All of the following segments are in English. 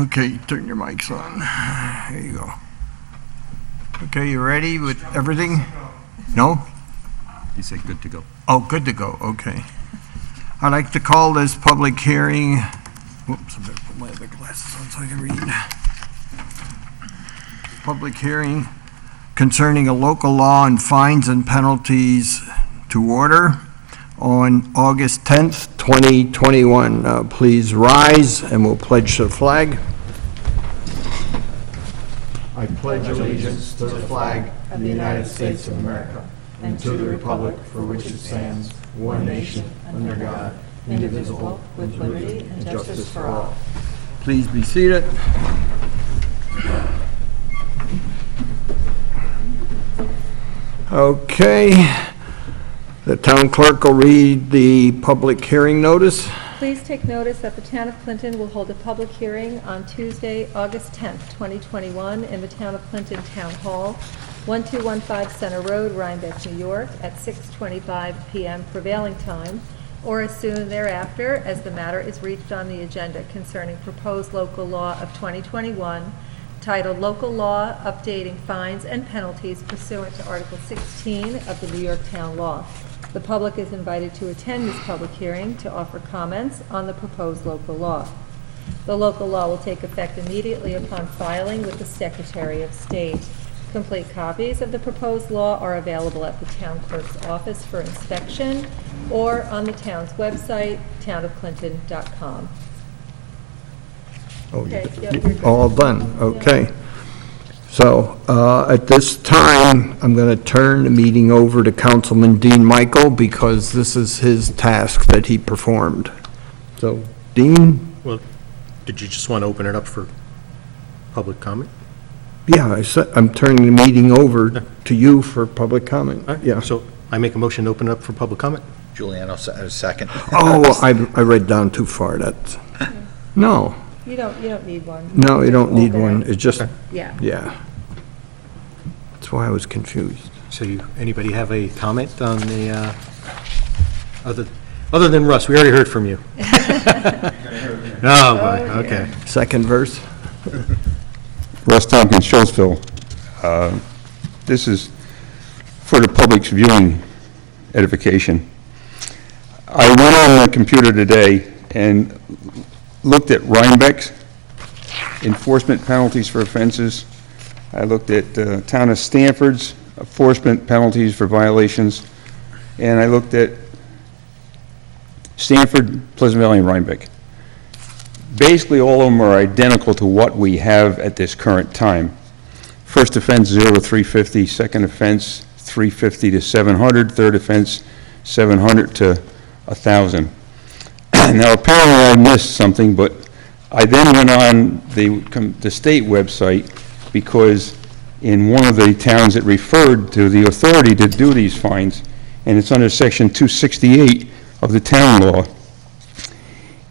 Okay, turn your mics on. There you go. Okay, you ready with everything? No? He said good to go. Oh, good to go, okay. I'd like to call this public hearing, whoops, I better put my other glasses on so I can read. Public hearing concerning a local law on fines and penalties to order on August 10th, 2021. Please rise and we'll pledge the flag. I pledge allegiance to the flag of the United States of America and to the republic for which it stands, one nation, under God, indivisible, with liberty and justice for all. Please be seated. Okay. The town clerk will read the public hearing notice. Please take notice that the Town of Clinton will hold a public hearing on Tuesday, August 10th, 2021, in the Town of Clinton Town Hall, 1215 Center Road, Rhinebeck, New York, at 6:25 p.m. prevailing time, or as soon thereafter as the matter is reached on the agenda concerning proposed local law of 2021, titled Local Law Updating Fines and Penalties Pursuant to Article 16 of the New York Town Law. The public is invited to attend this public hearing to offer comments on the proposed local law. The local law will take effect immediately upon filing with the Secretary of State. Complete copies of the proposed law are available at the town clerk's office for inspection or on the town's website, townofclinton.com. Okay, yep, all done, okay. So at this time, I'm going to turn the meeting over to Councilman Dean Michael because this is his task that he performed. So, Dean? Well, did you just want to open it up for public comment? Yeah, I'm turning the meeting over to you for public comment. All right, Yeah. so I make a motion to open it up for public comment? Juliano, second. Oh, I read down too far. That's, no. You don't need one. No, you don't need Hold one. it. It's just, Yeah. yeah. That's why I was confused. So anybody have a comment on the, other than Russ? We already heard from you. Oh, boy, okay. Second verse? Russ Tompkins, Showsville. This is for the public's viewing edification. I went on the computer today and looked at Rhinebeck's enforcement penalties for offenses. I looked at town of Stamford's enforcement penalties for violations, and I looked at Stamford, Pleasant Valley, and Rhinebeck. Basically, all of them are identical to what we have at this current time. First offense, 0 to 350. Second offense, 350 to 700. Third offense, 700 to 1,000. Now, apparently I missed something, but I then went on the state website because in one of the towns it referred to the authority to do these fines, and it's under section 268 of the town law.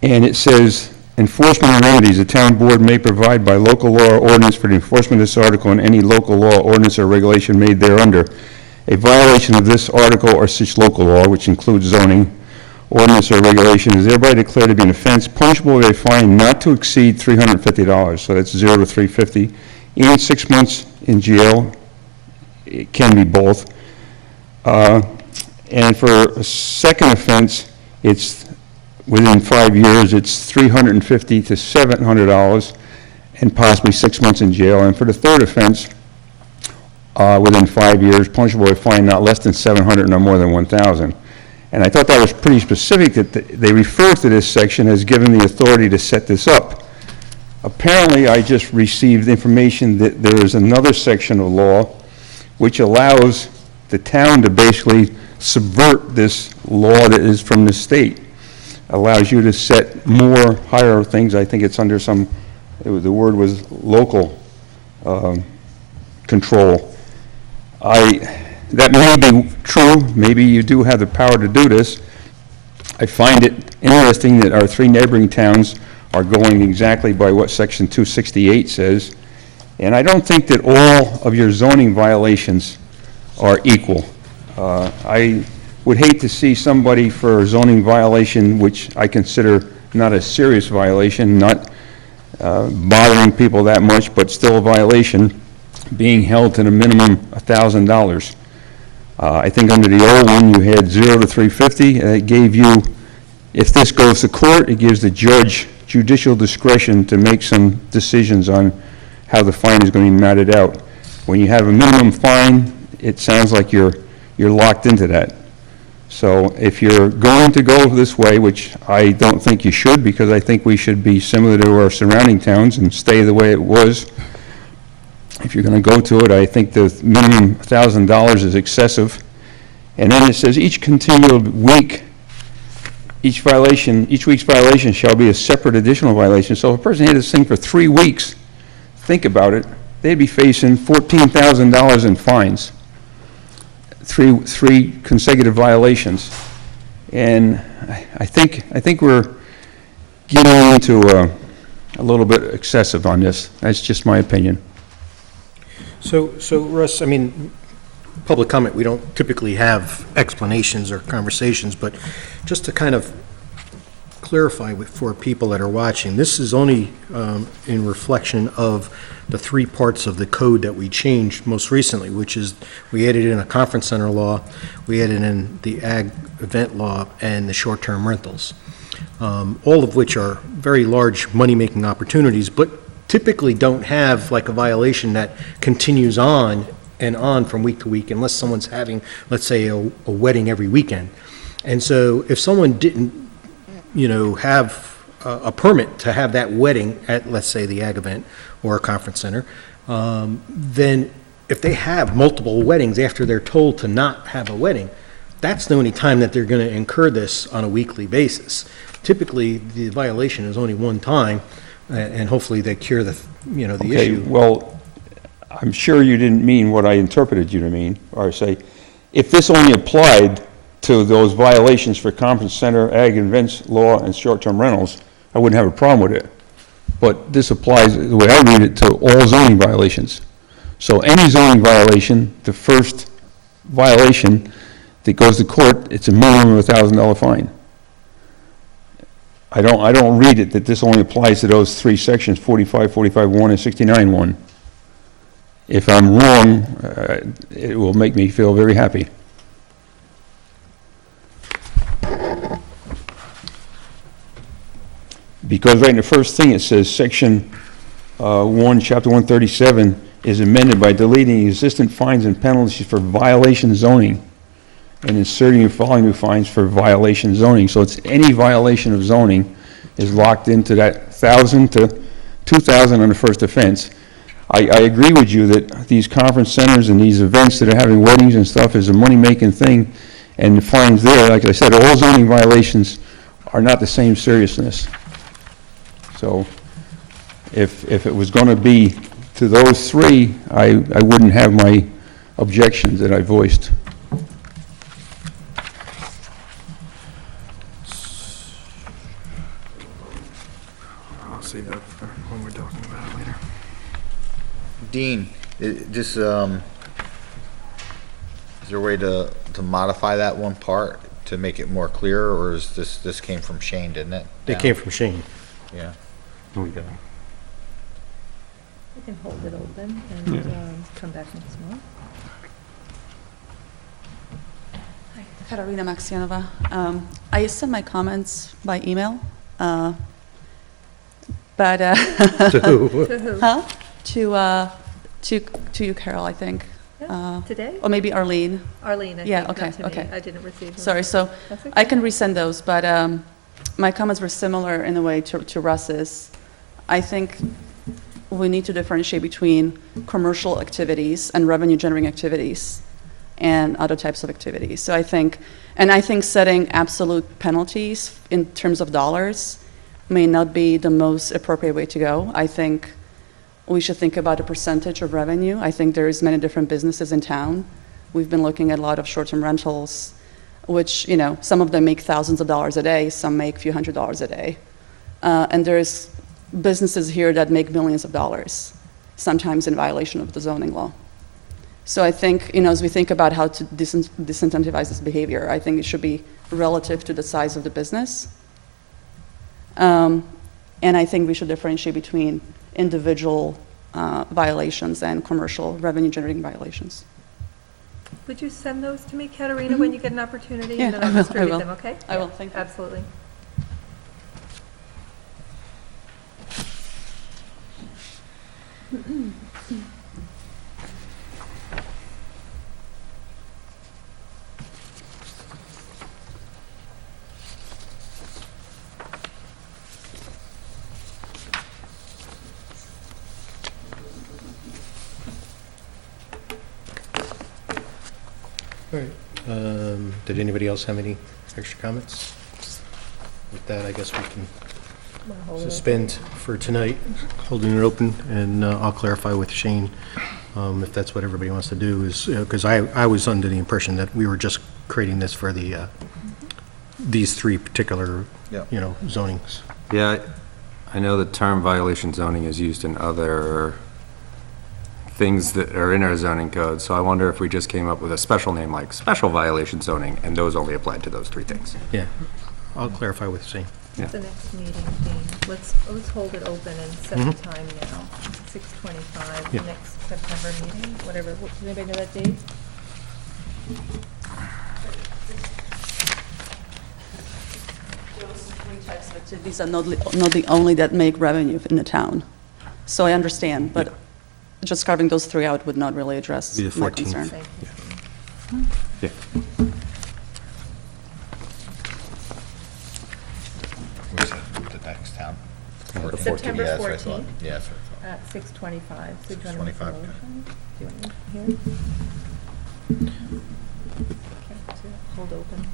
And it says, enforcement remedies, the town board may provide by local law or ordinance for the enforcement of this article and any local law, ordinance, or regulation made thereunder. A violation of this article or such local law, which includes zoning, ordinance, or regulation, is thereby declared to be an offense punishable with a fine not to exceed $350. So that's 0 to 350. And 6 months in jail. It can be both. And for a second offense, it's within 5 years, it's $350 to $700 and possibly 6 months in jail. And for the third offense, within 5 years, punishable with a fine not less than $700 and no more than $1,000. And I thought that was pretty specific that they refer to this section as giving the authority to set this up. Apparently, I just received information that there is another section of law which allows the town to basically subvert this law that is from the state. Allows you to set more higher things. I think it's under the word was local control. That may be true. Maybe you do have the power to do this. I find it interesting that our three neighboring towns are going exactly by what section 268 says. And I don't think that all of your zoning violations are equal. I would hate to see somebody for a zoning violation, which I consider not a serious violation, not bothering people that much, but still a violation, being held to the minimum $1,000. I think under the old one, you had 0 to 350. It gave you, if this goes to court, it gives the judge judicial discretion to make some decisions on how the fine is going to be meted out. When you have a minimum fine, it sounds like you're locked into that. So if you're going to go this way, which I don't think you should, because I think we should be similar to our surrounding towns and stay the way it was, if you're going to go to it, I think the minimum $1,000 is excessive. And then it says each continual week, each week's violation shall be a separate additional violation. So if a person had this thing for 3 weeks, think about it, they'd be facing $14,000 in fines. Three consecutive violations. And I think we're getting into a little bit excessive on this. That's just my opinion. So Russ, I mean, public comment, we don't typically have explanations or conversations, but just to kind of clarify for people that are watching, this is only in reflection of the 3 parts of the code that we changed most recently, which is we added in a conference center law, we added in the ag event law, and the short-term rentals, all of which are very large money-making opportunities, but typically don't have like a violation that continues on and on from week to week unless someone's having, let's say, a wedding every weekend. And so if someone didn't, have a permit to have that wedding at, let's say, the ag event or a conference center, then if they have multiple weddings after they're told to not have a wedding, that's the only time that they're going to incur this on a weekly basis. Typically, the violation is only one time, and hopefully they cure the Okay, issue. well, I'm sure you didn't mean what I interpreted you to mean, or say, if this only applied to those violations for conference center, ag events law, and short-term rentals, I wouldn't have a problem with it. But this applies, the way I read it, to all zoning violations. So any zoning violation, the first violation that goes to court, it's a minimum of $1,000 fine. I don't read it that this only applies to those 3 sections, 45, 45-1, and 69-1. If I'm wrong, it will make me feel very happy. Because right in the first thing it says, section 1, chapter 137 is amended by deleting existing fines and penalties for violation zoning and inserting the following new fines for violation zoning. So it's any violation of zoning is locked into that 1,000 to 2,000 on the first offense. I agree with you that these conference centers and these events that are having weddings and stuff is a money-making thing, and the fines there, like I said, all zoning violations are not the same seriousness. So if it was going to be to those 3, I wouldn't have my objections that I voiced. I'll see that when we're talking about it later. Dean, is there a way to modify that one part to make it more clear, or is this came from Shane, didn't it? It came from Shane. Yeah. Here we go. You can hold it open and come back next month. Hi, Katarina Maxianova. I sent my comments by email, but To who? To who? huh? To you, Carol, I think, Today? or maybe Arlene. Arlene, I Yeah, think, not okay, to me. okay. I didn't receive them. Sorry, so That's okay. I can resend those, but my comments were similar in a way to Russ's. I think we need to differentiate between commercial activities and revenue-generating activities and other types of activities. So I think setting absolute penalties in terms of dollars may not be the most appropriate way to go. I think we should think about a percentage of revenue. I think there's many different businesses in town. We've been looking at a lot of short-term rentals, which, some of them make thousands of dollars a day, some make a few $100s a day. And there's businesses here that make millions of dollars, sometimes in violation of the zoning law. So I think, as we think about how to disincentivize this behavior, I think it should be relative to the size of the business. And I think we should differentiate between individual violations and commercial revenue-generating violations. Would you send those to me, Katerina, when you get an opportunity? Yeah, And then I I'll will, I distribute will. them, okay? I will, Yeah, thank you. Absolutely. All right. Did anybody else have any extra comments? With that, I guess we can Wanna hold it open? suspend for tonight, holding it open, and I'll clarify with Shane if that's what everybody wants to do, is, because I was under the impression that we were just creating this for the, these three particular, Yep. zonings. Yeah, I know the term violation zoning is used in other things that are in our zoning code, so I wonder if we just came up with a special name like special violation zoning, and those only applied to those three things. Yeah, I'll clarify with Shane. Yeah. The next meeting, Dean, let's hold it open and set the time now, 6:25, Yeah. next September meeting, whatever, does anybody know that date? Activities are not the only that make revenue in the town. So I understand, but just carving those three out would not really address Be the my 14th. concern. Thank you. Yeah. Where's the next town? 14th? September Yeah, that's what I 14th. thought. Yeah, that's what I thought. At 6:25, so do you want to make a 6:25, motion? okay. Do you want me here? Okay, to hold open.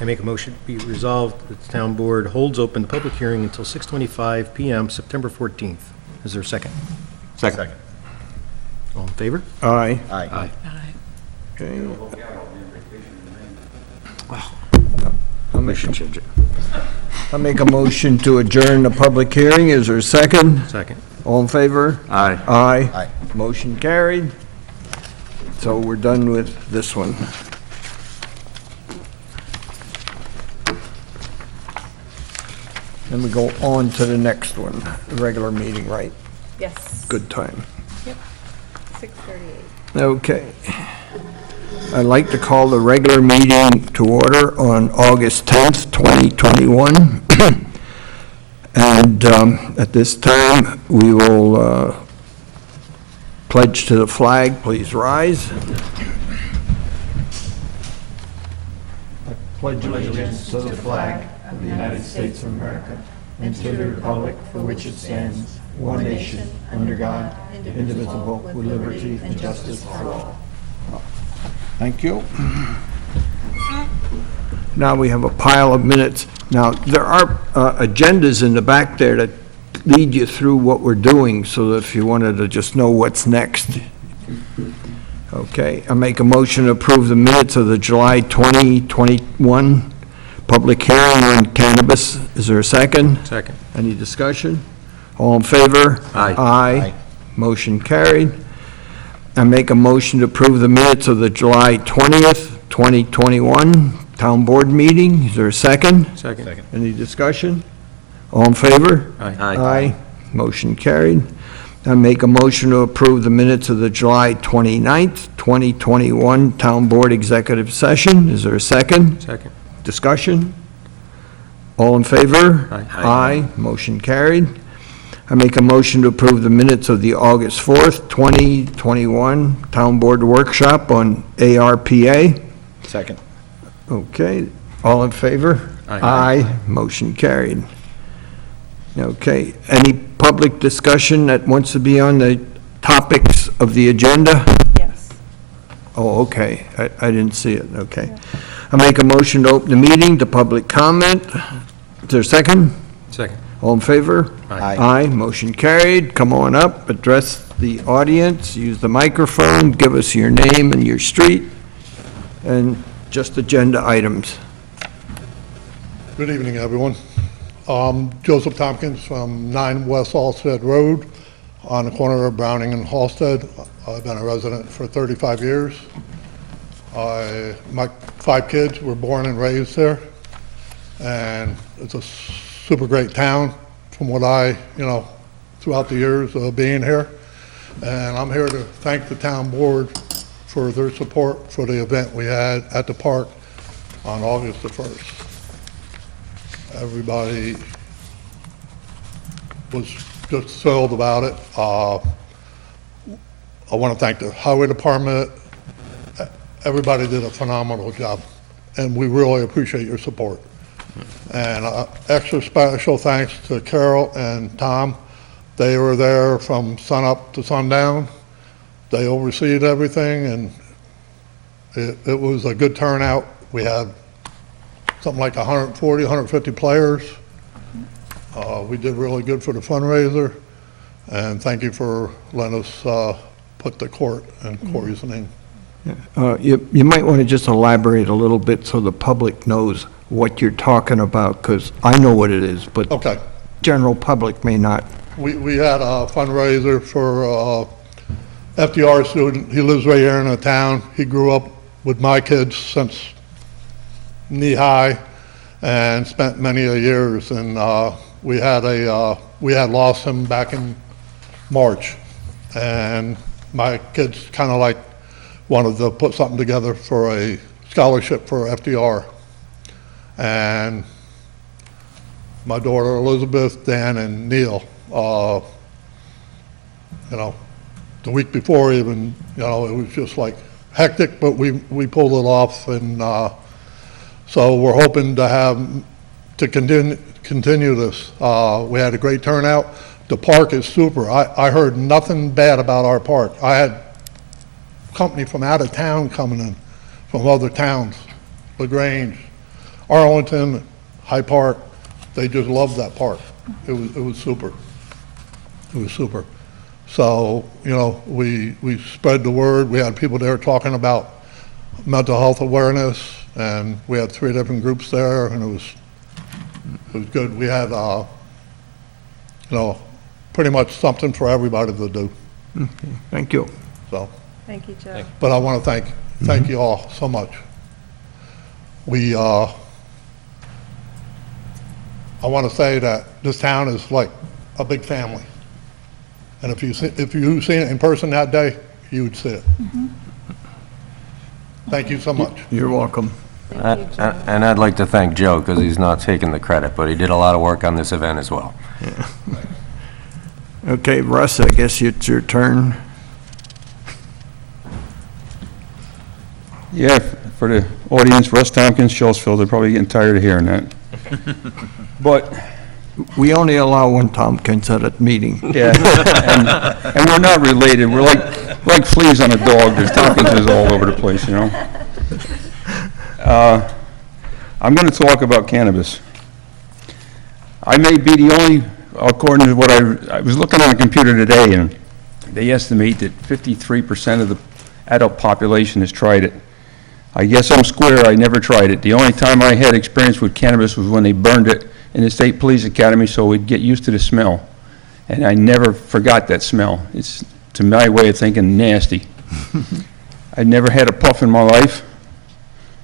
I make a motion be resolved that the town board holds open the public hearing until 6:25 PM, September 14th. Is there a second? Second. All in favor? Aye. Aye. Okay. We should change it. I'll make a motion to adjourn the public hearing. Is there a second? Second. All in favor? Aye. Aye. Aye. Motion carried. So we're done with this one. Then we go on to the next one, the regular meeting, right? Yes. Good time. 6:38. Okay. I'd like to call the regular meeting to order on August 10th, 2021. And at this time, we will pledge to the flag. Please rise. Pledge allegiance to the flag of the United States of America and to the republic for which it stands, one nation, under God, indivisible, with liberty and justice for all. Thank you. Now we have a pile of minutes. Now, there are agendas in the back there that lead you through what we're doing, so that if you wanted to just know what's next. Okay, I make a motion to approve the minutes of the July 2021 public hearing on cannabis. Is there a second? Second. Any discussion? All in favor? Aye. Aye. Motion carried. I make a motion to approve the minutes of the July 20th, 2021 town board meeting. Is there a second? Second. Any discussion? All in favor? Aye. Motion carried. I make a motion to approve the minutes of the July 29th, 2021 town board executive session. Is there a second? Second. Discussion? All in favor? Aye. Aye. Motion carried. I make a motion to approve the minutes of the August 4th, 2021 Town Board Workshop on ARPA. Second. Okay, all in favor? Aye. Motion carried. Okay, any public discussion that wants to be on the topics of the agenda? Yes. Oh, okay, I didn't see it, okay. I make a motion to open the meeting to public comment. Is there a second? Second. All in favor? Aye. Aye, motion carried. Come on up, address the audience, use the microphone, give us your name and your street, and just agenda items. Good evening, everyone. Joseph Tompkins from 9 West Halsted Road on the corner of Browning and Halsted. I've been a resident for 35 years. My 5 kids were born and raised there, and it's a super great town from what I, throughout the years of being here. And I'm here to thank the town board for their support for the event we had at the park on August the 1st. Everybody was just thrilled about it. I want to thank the highway department. Everybody did a phenomenal job, and we really appreciate your support. And extra special thanks to Carol and Tom. They were there from sunup to sundown. They overseed everything, and it was a good turnout. We had something like 140, 150 players. We did really good for the fundraiser, and thank you for letting us put the court in Corey's name. You might want to just elaborate a little bit so the public knows what you're talking about, because I know what it is, but Okay. general public may not. We had a fundraiser for FDR student. He lives right here in the town. He grew up with my kids since knee high and spent many a years. And we had lost him back in March. And my kids kind of like wanted to put something together for a scholarship for FDR. And my daughter Elizabeth, Dan, and Neil, the week before even, it was just like hectic, but we pulled it off. And so we're hoping to continue this. We had a great turnout. The park is super. I heard nothing bad about our park. I had company from out of town coming in, from other towns, LaGrange, Arlington, High Park. They just loved that park. It was super. It was super. So, we spread the word. We had people there talking about mental health awareness, and we had 3 different groups there, and it was good. We had, pretty much something for everybody to do. Okay, thank you. So, Thank you, Joe. but I want to thank you all so much. I want to say that this town is like a big family. And if you seen it in person that day, you would see it. Thank you so much. You're welcome. Thank you, Joe. And I'd like to thank Joe, because he's not taking the credit, but he did a lot of work on this event as well. Okay, Russ, I guess it's your turn. Yeah, for the audience, Russ Tompkins, Shellsville, they're probably getting tired of hearing that. But, We only allow one Tompkins at a meeting. yeah, and we're not related. We're like fleas on a dog. There's Tompkinses all over the place, I'm going to talk about cannabis. I may be the only, according to what I was looking on a computer today, and they estimate that 53% of the adult population has tried it. I guess I'm square, I never tried it. The only time I had experience with cannabis was when they burned it in the State Police Academy, so we'd get used to the smell. And I never forgot that smell. It's, to my way of thinking, nasty. I never had a puff in my life,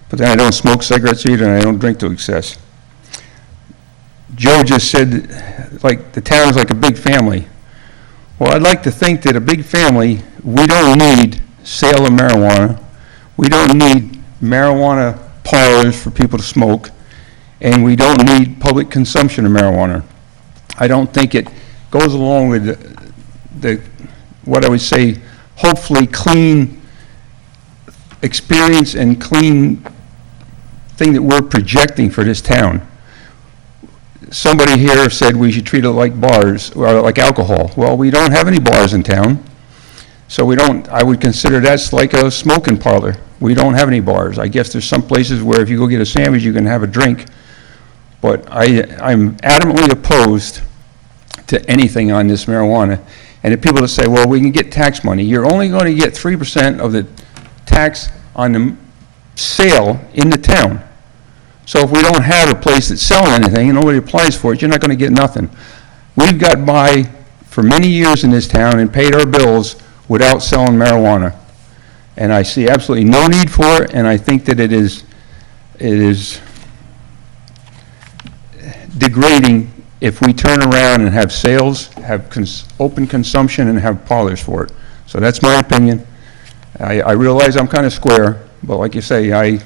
but then I don't smoke cigarettes either, and I don't drink to excess. Joe just said, like, the town's like a big family. Well, I'd like to think that a big family, we don't need sale of marijuana. We don't need marijuana parlors for people to smoke, and we don't need public consumption of marijuana. I don't think it goes along with the what I would say, hopefully clean experience and clean thing that we're projecting for this town. Somebody here said we should treat it like bars, or like alcohol. Well, we don't have any bars in town, so I would consider that's like a smoking parlor. We don't have any bars. I guess there's some places where if you go get a sandwich, you can have a drink. But I'm adamantly opposed to anything on this marijuana. And the people that say, well, we can get tax money. You're only going to get 3% of the tax on the sale in the town. So if we don't have a place that's selling anything and nobody applies for it, you're not going to get nothing. We've got by for many years in this town and paid our bills without selling marijuana. And I see absolutely no need for it, and I think that it is degrading if we turn around and have sales, have open consumption, and have parlors for it. So that's my opinion. I realize I'm kind of square, but like you say, I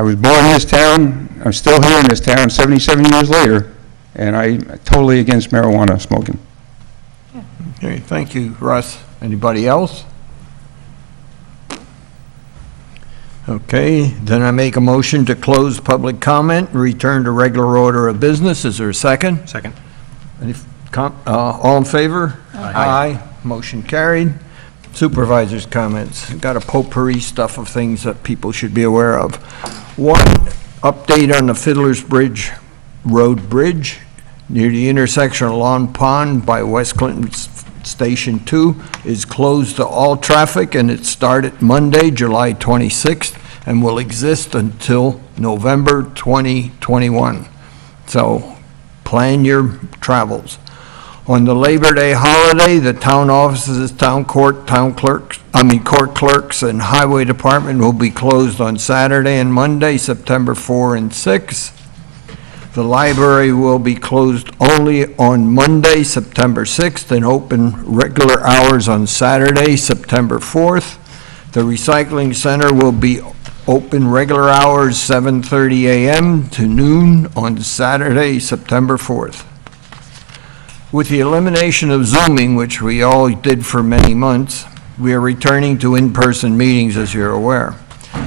was born in this town, I'm still here in this town 77 years later, and I'm totally against marijuana smoking. Okay, thank you, Russ. Anybody else? Okay, then I make a motion to close public comment, return to regular order of business. Is there a second? Second. All in favor? Aye. Motion carried. Supervisors' comments. Got a potpourri stuff of things that people should be aware of. One, update on the Fiddler's Bridge Road Bridge near the intersection of Lawn Pond by West Clinton Station 2 is closed to all traffic, and it started Monday, July 26th, and will exist until November 2021. So plan your travels. On the Labor Day holiday, the town offices, court clerks, and highway department will be closed on Saturday and Monday, September 4 and 6. The library will be closed only on Monday, September 6th, and open regular hours on Saturday, September 4th. The recycling center will be open regular hours 7:30 a.m. to noon on Saturday, September 4th. With the elimination of Zooming, which we all did for many months, we are returning to in-person meetings, as you're aware.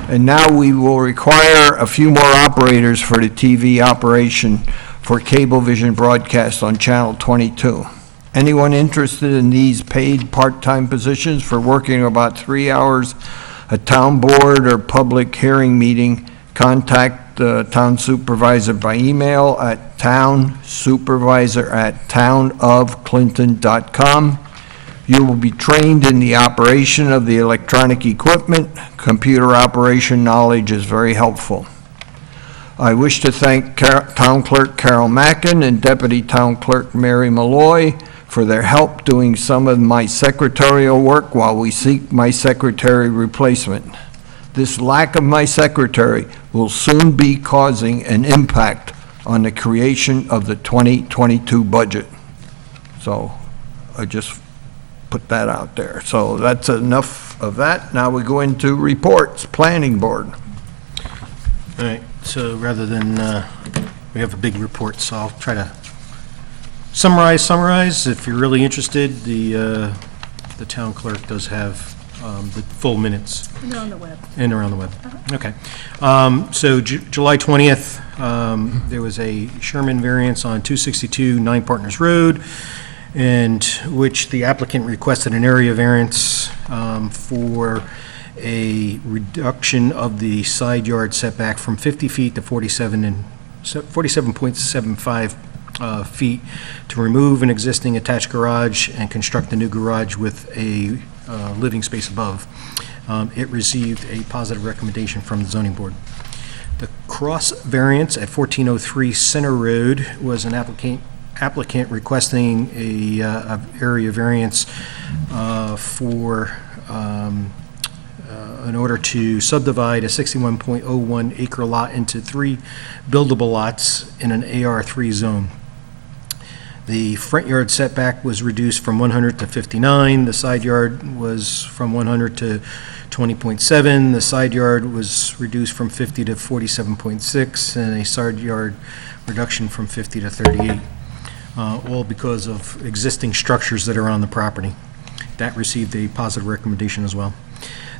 And now we will require a few more operators for the TV operation for Cablevision broadcast on Channel 22. Anyone interested in these paid part-time positions for working about 3 hours a town board or public hearing meeting, contact the town supervisor by email at townsupervisor@townofclinton.com. You will be trained in the operation of the electronic equipment. Computer operation knowledge is very helpful. I wish to thank Town Clerk Carol Mackin and Deputy Town Clerk Mary Malloy for their help doing some of my secretarial work while we seek my secretary replacement. This lack of my secretary will soon be causing an impact on the creation of the 2022 budget. So I just put that out there. So that's enough of that. Now we go into reports, planning board. All right, so rather than, we have a big report, so I'll try to summarize. If you're really interested, the town clerk does have the full minutes. And they're on the web. And they're on the web. Okay. So July 20th, there was a Sherman variance on 262 Nine Partners Road, and which the applicant requested an area variance for a reduction of the side yard setback from 50 feet to 47.75 feet to remove an existing attached garage and construct a new garage with a living space above. It received a positive recommendation from the zoning board. The cross variance at 1403 Center Road was an applicant requesting a area variance in order to subdivide a 61.01 acre lot into 3 buildable lots in an AR3 zone. The front yard setback was reduced from 100 to 59. The side yard was from 100 to 20.7. The side yard was reduced from 50 to 47.6, and a side yard reduction from 50 to 38, all because of existing structures that are on the property. That received a positive recommendation as well.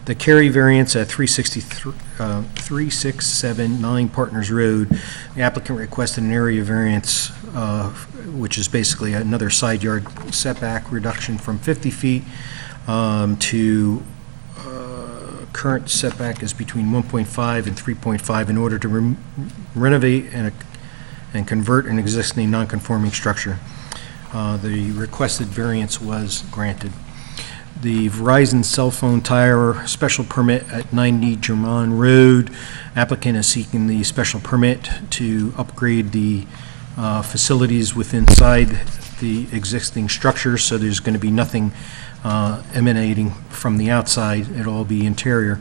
The carry variance at 3679 Nine Partners Road, the applicant requested an area variance, which is basically another side yard setback reduction from 50 feet to current setback is between 1.5 and 3.5 in order to renovate and convert an existing non-conforming structure. The requested variance was granted. The Verizon cell phone tower special permit at 90 German Road. Applicant is seeking the special permit to upgrade the facilities inside the existing structure, so there's going to be nothing emanating from the outside. It'll all be interior.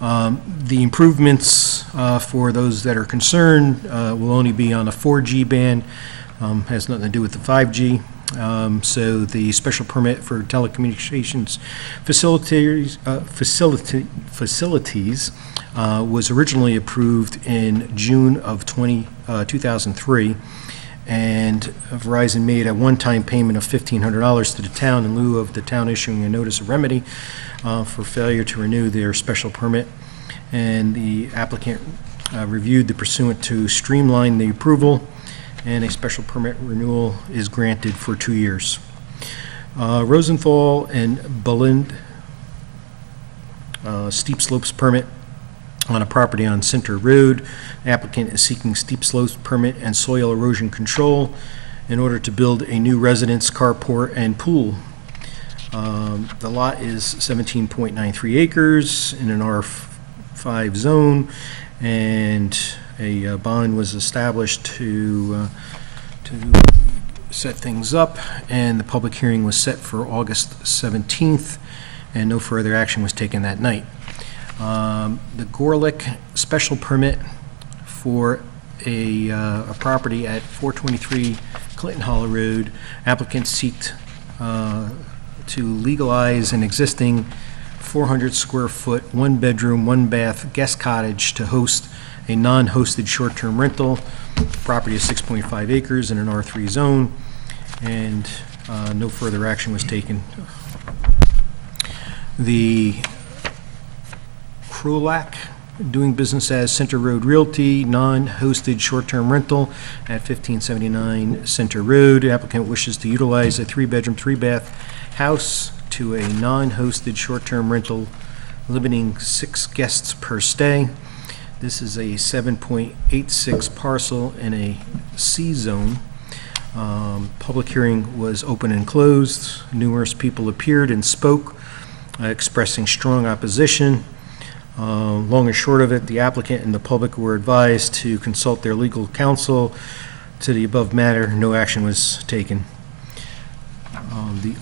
The improvements for those that are concerned will only be on a 4G band. Has nothing to do with the 5G. So the special permit for telecommunications facilities was originally approved in June of 2003, and Verizon made a one-time payment of $1,500 to the town in lieu of the town issuing a notice of remedy for failure to renew their special permit. And the applicant reviewed the pursuant to streamline the approval, and a special permit renewal is granted for 2 years. Rosenthal and Belind steep slopes permit on a property on Center Road. The applicant is seeking steep slopes permit and soil erosion control in order to build a new residence, carport, and pool. The lot is 17.93 acres in an R5 zone, and a bond was established to set things up, and the public hearing was set for August 17th, and no further action was taken that night. The Gorlick special permit for a property at 423 Clinton Hollow Road. Applicants seek to legalize an existing 400 square foot, one bedroom, one bath guest cottage to host a non-hosted short-term rental. Property is 6.5 acres in an R3 zone, and no further action was taken. The Claverac, doing business as Center Road Realty, non-hosted short-term rental at 1579 Center Road. Applicant wishes to utilize a 3-bedroom, 3-bath house to a non-hosted short-term rental, limiting 6 guests per stay. This is a 7.86 parcel in a C zone. Public hearing was open and closed. Numerous people appeared and spoke, expressing strong opposition. Long and short of it, the applicant and the public were advised to consult their legal counsel. To the above matter, no action was taken. The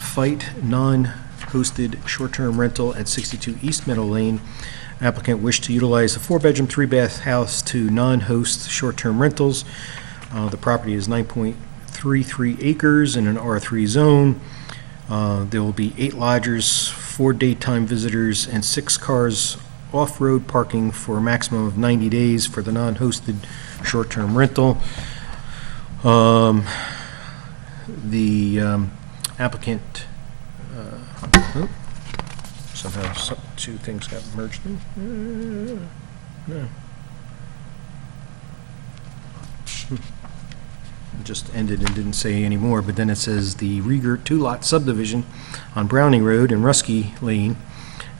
Fight non-hosted short-term rental at 62 East Meadow Lane. Applicant wished to utilize a 4-bedroom, 3-bath house to non-host short-term rentals. The property is 9.33 acres in an R3 zone. There will be 8 lodgers, 4 daytime visitors, and 6 cars off-road parking for a maximum of 90 days for the non-hosted short-term rental. The applicant, somehow 2 things got merged in. No. It just ended and didn't say any more, but then it says the Rieger 2-lot subdivision on Browning Road and Rusky Lane.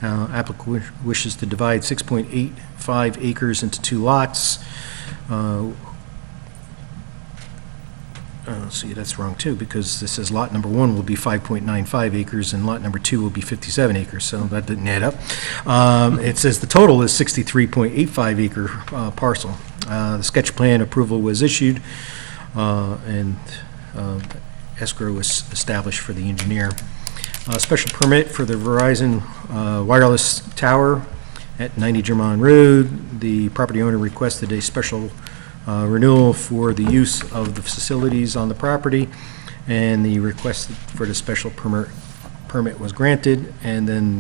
Applicant wishes to divide 6.85 acres into 2 lots. See, that's wrong too, because this says lot number 1 will be 5.95 acres and lot number 2 will be 57 acres, so that didn't add up. It says the total is 63.85 acre parcel. The sketch plan approval was issued, and escrow was established for the engineer. Special permit for the Verizon wireless tower at 90 Germont Road. The property owner requested a special renewal for the use of the facilities on the property, and the request for the special permit was granted. And then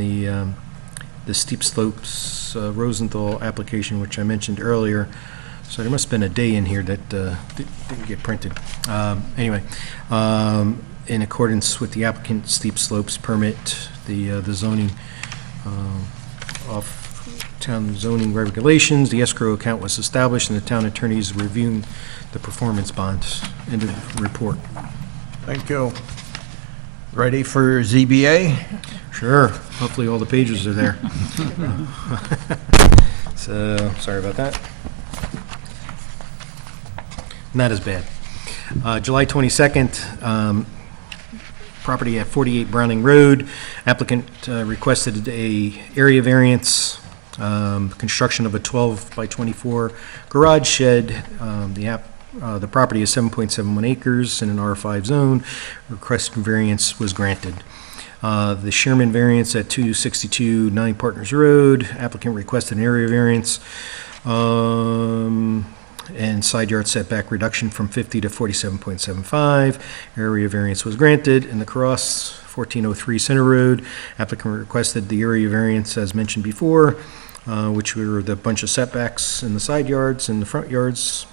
the steep slopes Rosenthal application, which I mentioned earlier. So there must have been a day in here that didn't get printed. Anyway, in accordance with the applicant's steep slopes permit, the zoning off town zoning regulations, the escrow account was established, and the town attorney is reviewing the performance bonds. End of report. Thank you. Ready for ZBA? Sure. Hopefully all the pages are there. So, sorry about that. Not as bad. July 22nd, property at 48 Browning Road. Applicant requested a area variance, construction of a 12 by 24 garage shed. The property is 7.71 acres in an R5 zone. Requested variance was granted. The Sherman variance at 262 Nine Partners Road. Applicant requested an area variance. and side yard setback reduction from 50 to 47.75. Area variance was granted. In the cross, 1403 Center Road, applicant requested the area variance as mentioned before, which were the bunch of setbacks in the side yards and the front yards.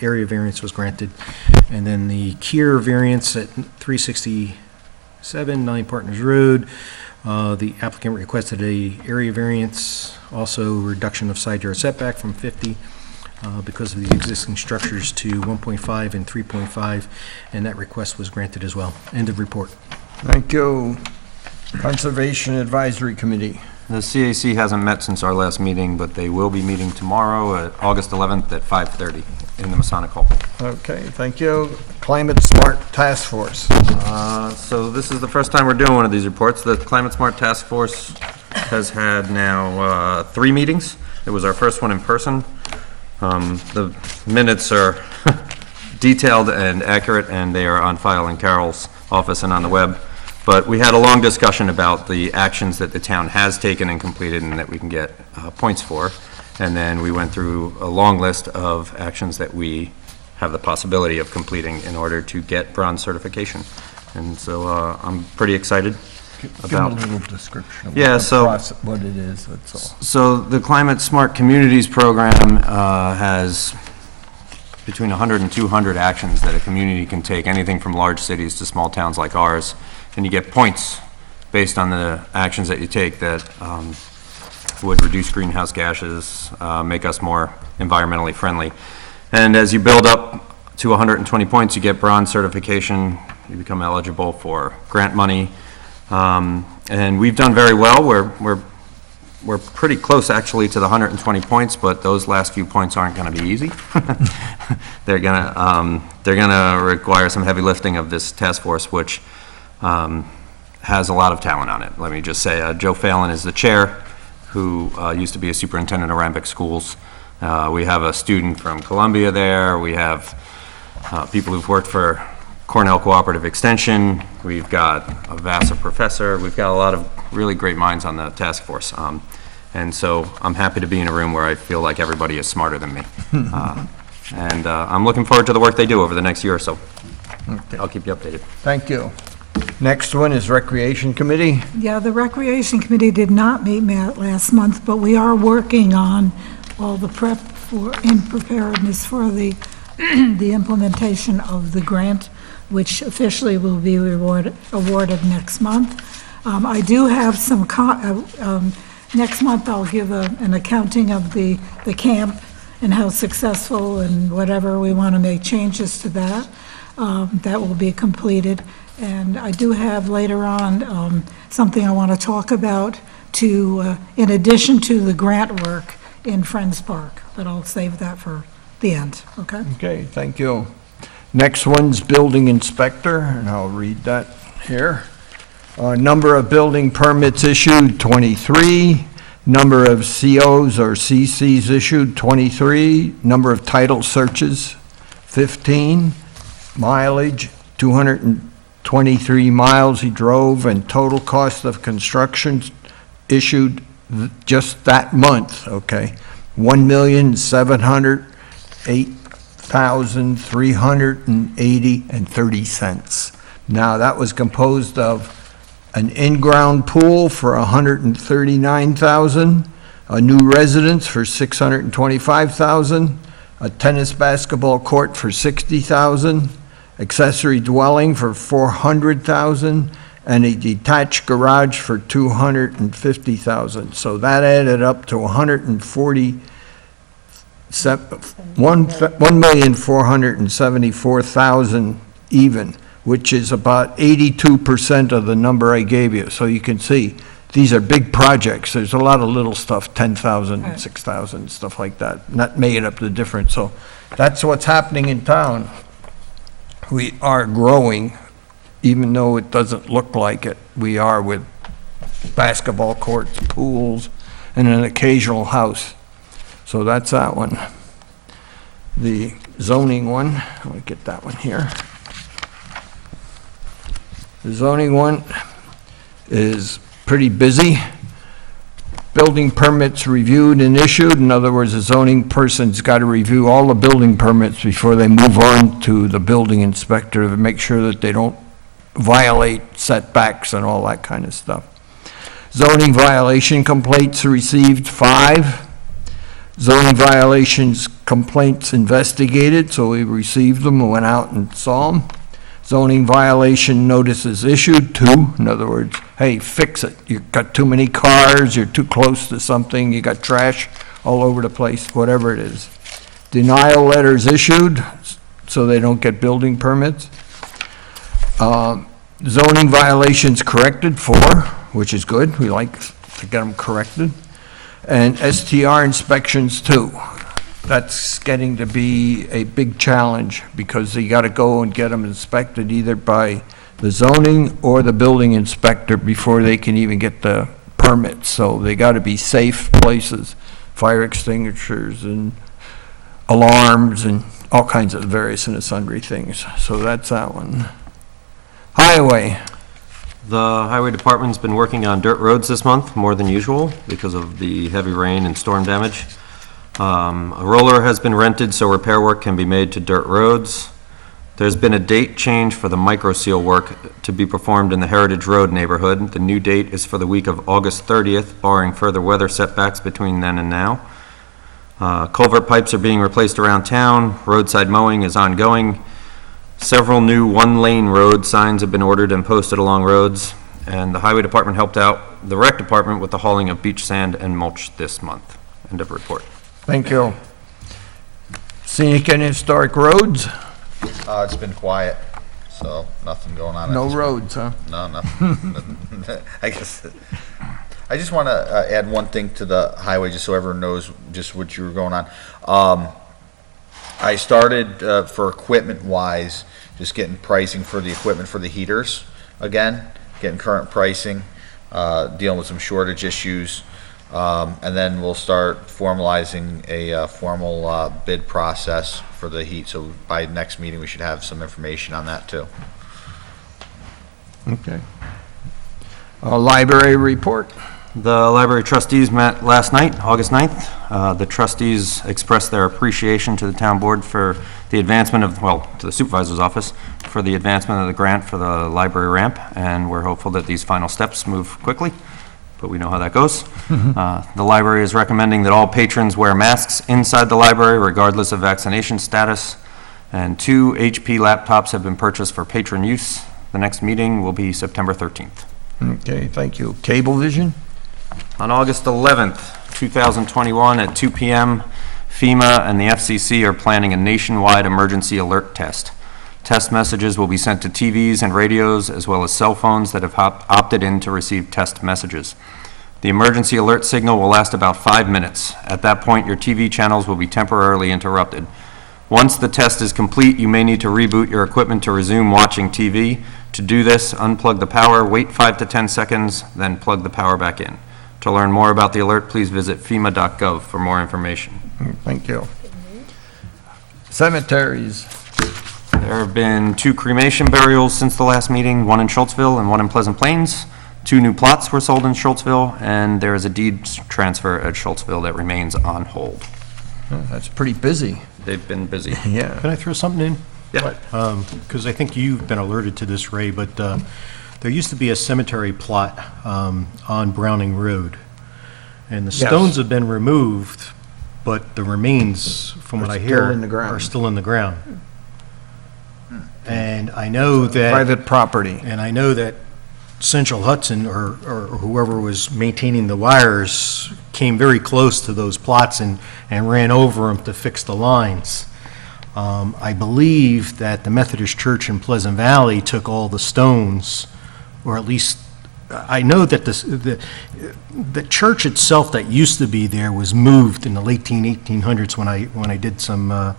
Area variance was granted. And then the Kier variance at 367 Nine Partners Road, the applicant requested a area variance, also reduction of side yard setback from 50 because of the existing structures to 1.5 and 3.5, and that request was granted as well. End of report. Thank you. Conservation Advisory Committee. The CAC hasn't met since our last meeting, but they will be meeting tomorrow, August 11th at 5:30 in the Masonic Hall. Okay, thank you. Climate Smart Task Force. So this is the first time we're doing one of these reports. The Climate Smart Task Force has had now 3 meetings. It was our first one in person. The minutes are detailed and accurate, and they are on file in Carol's office and on the web. But we had a long discussion about the actions that the town has taken and completed and that we can get points for. And then we went through a long list of actions that we have the possibility of completing in order to get bronze certification. And so I'm pretty excited about. Give a little description of Yeah, so what it is, that's all. So the Climate Smart Communities program has between 100 and 200 actions that a community can take, anything from large cities to small towns like ours. And you get points based on the actions that you take that would reduce greenhouse gases, make us more environmentally friendly. And as you build up to 120 points, you get bronze certification. You become eligible for grant money. And we've done very well. We're pretty close actually to the 120 points, but those last few points aren't going to be easy. They're gonna require some heavy lifting of this task force, which has a lot of talent on it. Let me just say, Joe Phelan is the chair, who used to be a superintendent of Rhinebeck schools. We have a student from Columbia there. We have people who've worked for Cornell Cooperative Extension. We've got a Vassar professor. We've got a lot of really great minds on the task force. And so I'm happy to be in a room where I feel like everybody is smarter than me. And I'm looking forward to the work they do over the next year or so. Okay. I'll keep you updated. Thank you. Next one is Recreation Committee. Yeah, the Recreation Committee did not meet last month, but we are working on all the prep in preparedness for the the implementation of the grant, which officially will be awarded next month. I do have some, next month I'll give an accounting of the camp and how successful and whatever we want to make changes to that. That will be completed. And I do have later on something I want to talk about in addition to the grant work in Friends Park, but I'll save that for the end, okay? Okay, thank you. Next one's Building Inspector, and I'll read that here. Number of building permits issued, 23. Number of COs or CCs issued, 23. Number of title searches, 15. Mileage, 223 miles he drove, and total cost of construction issued just that month, okay, $1,708,380.30. Now, that was composed of an in-ground pool for $139,000, a new residence for $625,000, a tennis basketball court for $60,000, accessory dwelling for $400,000, and a detached garage for $250,000. So that added up to $1,474,000 even, which is about 82% of the number I gave you. So you can see, these are big projects. There's a lot of little stuff, 10,000, 6,000, stuff like that, not making up the difference. So that's what's happening in town. We are growing, even though it doesn't look like it. We are, with basketball courts, pools, and an occasional house. So that's that one. The zoning one, let me get that one here. The zoning one is pretty busy. building permits reviewed and issued. In other words, the zoning person's got to review all the building permits before they move on to the building inspector to make sure that they don't violate setbacks and all that kind of stuff. Zoning violation complaints received, 5. Zoning violations complaints investigated, so we received them and went out and saw them. Zoning violation notices issued, 2. In other words, hey, fix it. You've got too many cars, you're too close to something, you got trash all over the place, whatever it is. Denial letters issued, so they don't get building permits. Zoning violations corrected, 4, which is good. We like to get them corrected. And STR inspections, 2. That's getting to be a big challenge because you got to go and get them inspected either by the zoning or the building inspector before they can even get the permits. So they got to be safe places, fire extinguishers and alarms and all kinds of various and sundry things. So that's that one. Highway. The highway department's been working on dirt roads this month, more than usual, because of the heavy rain and storm damage. A roller has been rented so repair work can be made to dirt roads. There's been a date change for the micro seal work to be performed in the Heritage Road neighborhood. The new date is for the week of August 30th, barring further weather setbacks between then and now. Culvert pipes are being replaced around town. Roadside mowing is ongoing. Several new one-lane road signs have been ordered and posted along roads. And the highway department helped out the rec department with the hauling of beach sand and mulch this month. End of report. Thank you. Scenic and historic roads? It's been quiet, so nothing going on. at No this roads, huh? No, nothing. I guess, I just want to add one thing to the highway, just so everyone knows just what you were going on. I started, for equipment-wise, just getting pricing for the equipment for the heaters again, getting current pricing, dealing with some shortage issues, and then we'll start formalizing a formal bid process for the heat. So by next meeting, we should have some information on that too. Okay. Library report? The library trustees met last night, August 9th. The trustees expressed their appreciation to the town board for the advancement of, well, to the supervisor's office, for the advancement of the grant for the library ramp, and we're hopeful that these final steps move quickly, but we know how that goes. The library is recommending that all patrons wear masks inside the library regardless of vaccination status, and 2 HP laptops have been purchased for patron use. The next meeting will be September 13th. Okay, thank you. Cablevision? On August 11th, 2021, at 2 p.m., FEMA and the FCC are planning a nationwide emergency alert test. Test messages will be sent to TVs and radios, as well as cell phones that have opted in to receive test messages. The emergency alert signal will last about 5 minutes. At that point, your TV channels will be temporarily interrupted. Once the test is complete, you may need to reboot your equipment to resume watching TV. To do this, unplug the power, wait 5 to 10 seconds, then plug the power back in. To learn more about the alert, please visit FEMA.gov for more information. Thank you. Cemeteries? There have been 2 cremation burials since the last meeting, 1 in Schultzville and 1 in Pleasant Plains. 2 new plots were sold in Schultzville, and there is a deed transfer at Schultzville that remains on hold. That's pretty busy. They've been busy. Yeah. Can I throw something in? Yeah. Because I think you've been alerted to this, Ray, but there used to be a cemetery plot on Browning Road, and the Yes. stones have been removed, but the remains, from what I hear, still in the ground. are still in the ground. And I know that... Private property. And I know that Central Hudson, or whoever was maintaining the wires, came very close to those plots and ran over them to fix the lines. I believe that the Methodist Church in Pleasant Valley took all the stones, or at least, I know that the church itself that used to be there was moved in the late 1800s when I did some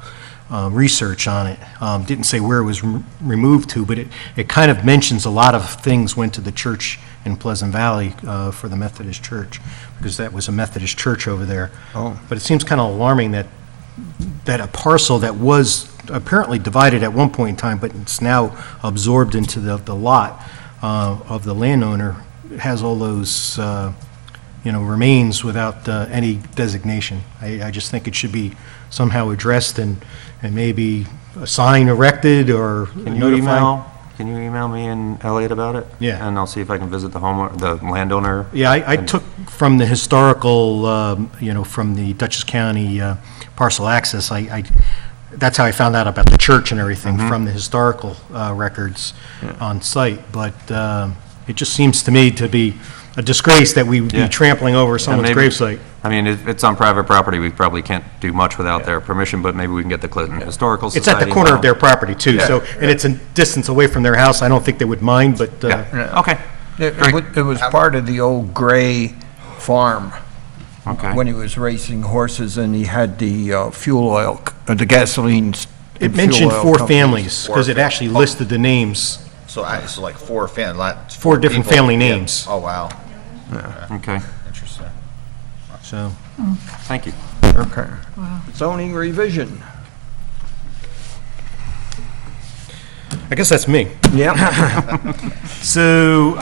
research on it. Didn't say where it was removed to, but it kind of mentions a lot of things went to the church in Pleasant Valley for the Methodist Church, because that was a Methodist church over there. Oh. But it seems kind of alarming that a parcel that was apparently divided at one point in time, but it's now absorbed into the lot of the landowner, has all those, remains without any designation. I just think it should be somehow addressed and maybe a sign erected or notified. Can you email me and Elliot about it? Yeah. And I'll see if I can visit the landowner. Yeah, I took from the historical, from the Dutchess County parcel access, that's how I found out about the church and everything, from the historical records on site. But it just seems to me to be a disgrace that we would be trampling over someone's gravesite. I mean, if it's on private property, we probably can't do much without their permission, but maybe we can get the Clinton Historical It's Society. at the corner of their property, too, Yeah. so, and it's a distance away from their house. I don't think they would mind, but, Okay, It was part of the old Gray farm. okay. When he was racing horses and he had the fuel oil, the gasoline. it and mentioned fuel oil 4 companies. families, because it actually listed the names, So like 4 4 different people. family Yeah. names, Oh, wow. Okay, Interesting. so. thank you. Okay. Zoning revision. I guess that's me. Yeah. So,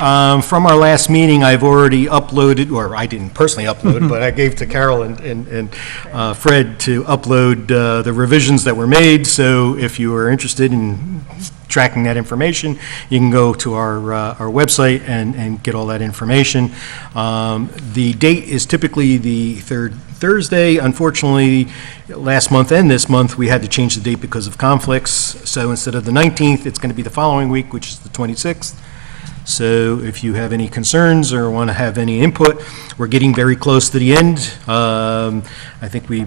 from our last meeting, I've already uploaded, or I didn't personally upload, but I gave to Carol and Fred to upload the revisions that were made. So if you are interested in tracking that information, you can go to our website and get all that information. The date is typically the third Thursday. Unfortunately, last month and this month, we had to change the date because of conflicts. So instead of the 19th, it's going to be the following week, which is the 26th. So if you have any concerns or want to have any input, we're getting very close to the end. I think we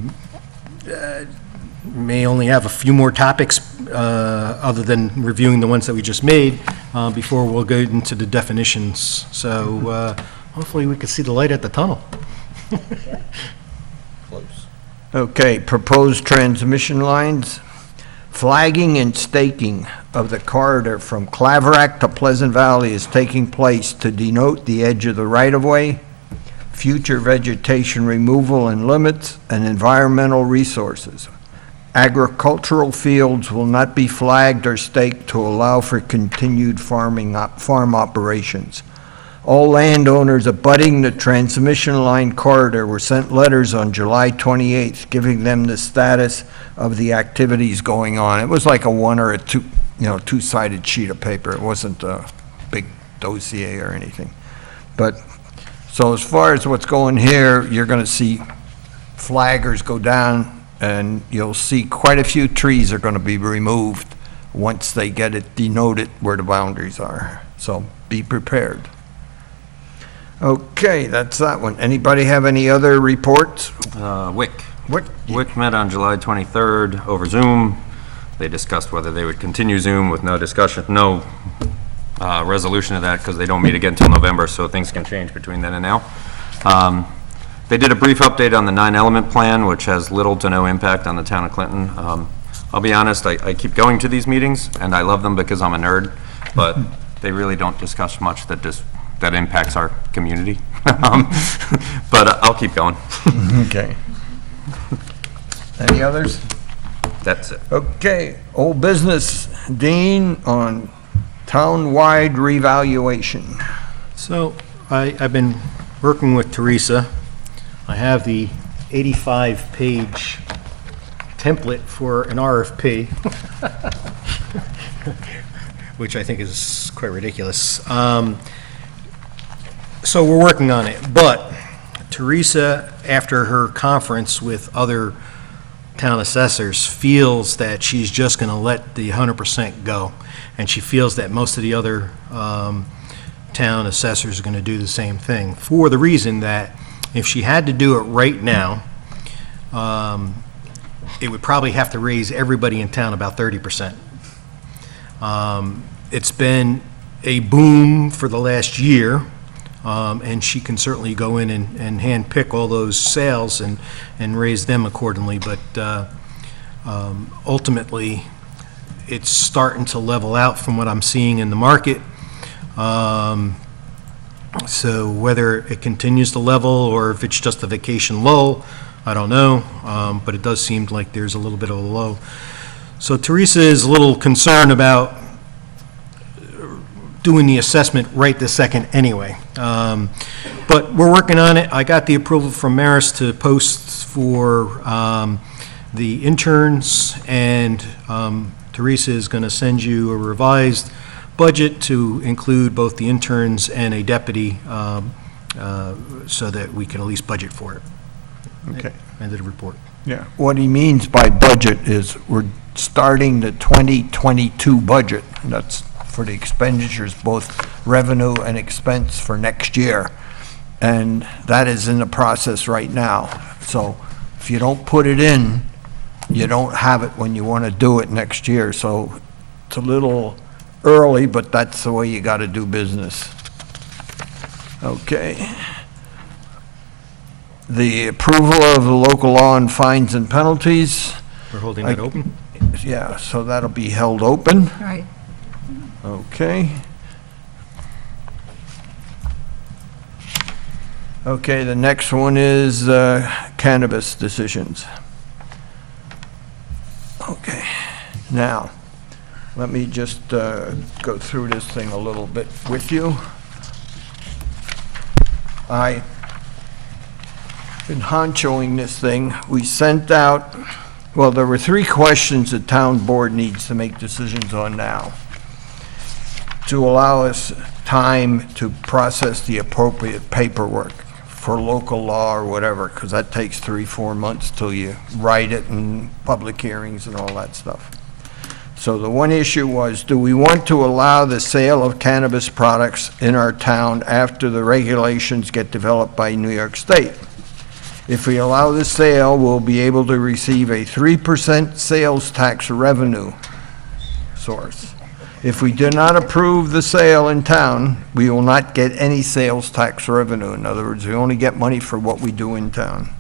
may only have a few more topics, other than reviewing the ones that we just made, before we'll go into the definitions. So hopefully we can see the light at the tunnel. Close. Okay, proposed transmission lines, flagging and staking of the corridor from Claverac to Pleasant Valley is taking place to denote the edge of the right-of-way, future vegetation removal and limits, and environmental resources. Agricultural fields will not be flagged or staked to allow for continued farm operations. All landowners abutting the transmission line corridor were sent letters on July 28th, giving them the status of the activities going on. It was like a 1 or a 2, two-sided sheet of paper. It wasn't a big dossier or anything. But, so as far as what's going here, you're gonna see flaggers go down, and you'll see quite a few trees are gonna be removed once they get it denoted where the boundaries are. So be prepared. Okay, that's that one. Anybody have any other reports? WIC. What? WIC met on July 23rd over Zoom. They discussed whether they would continue Zoom with no discussion, no resolution of that, because they don't meet again until November, so things can change between then and now. They did a brief update on the 9-element plan, which has little to no impact on the town of Clinton. I'll be honest, I keep going to these meetings, and I love them because I'm a nerd, but they really don't discuss much that impacts our community. But I'll keep going. Okay. Any others? That's it. Okay, old business, Dean, on town-wide revaluation. So I've been working with Teresa. I have the 85-page template for an RFP, which I think is quite ridiculous. So we're working on it, but Teresa, after her conference with other town assessors, feels that she's just going to let the 100% go, and she feels that most of the other town assessors are going to do the same thing, for the reason that if she had to do it right now, it would probably have to raise everybody in town about 30%. It's been a boom for the last year, and she can certainly go in and handpick all those sales and raise them accordingly, but ultimately, it's starting to level out from what I'm seeing in the market. So whether it continues to level or if it's just a vacation lull, I don't know, but it does seem like there's a little bit of a low. So Teresa is a little concerned about doing the assessment right this second anyway. But we're working on it. I got the approval from Maris to post for the interns, and Teresa is going to send you a revised budget to include both the interns and a deputy, so that we can at least budget for it. Okay. End of the report. Yeah. What he means by budget is we're starting the 2022 budget. That's for the expenditures, both revenue and expense for next year. And that is in the process right now. So if you don't put it in, you don't have it when you want to do it next year. So it's a little early, but that's the way you got to do business. Okay. The approval of the local law on fines and penalties. We're holding that open? Yeah, so that'll be held open. Right. Okay. Okay, the next one is cannabis decisions. Okay, now, let me just go through this thing a little bit with you. I've been honchoing this thing. We sent out, well, there were 3 questions the town board needs to make decisions on now, to allow us time to process the appropriate paperwork for local law or whatever, because that takes 3-4 months till you write it and public hearings and all that stuff. So the one issue was, do we want to allow the sale of cannabis products in our town after the regulations get developed by New York State? If we allow the sale, we'll be able to receive a 3% sales tax revenue source. If we do not approve the sale in town, we will not get any sales tax revenue. In other words, we only get money for what we do in town.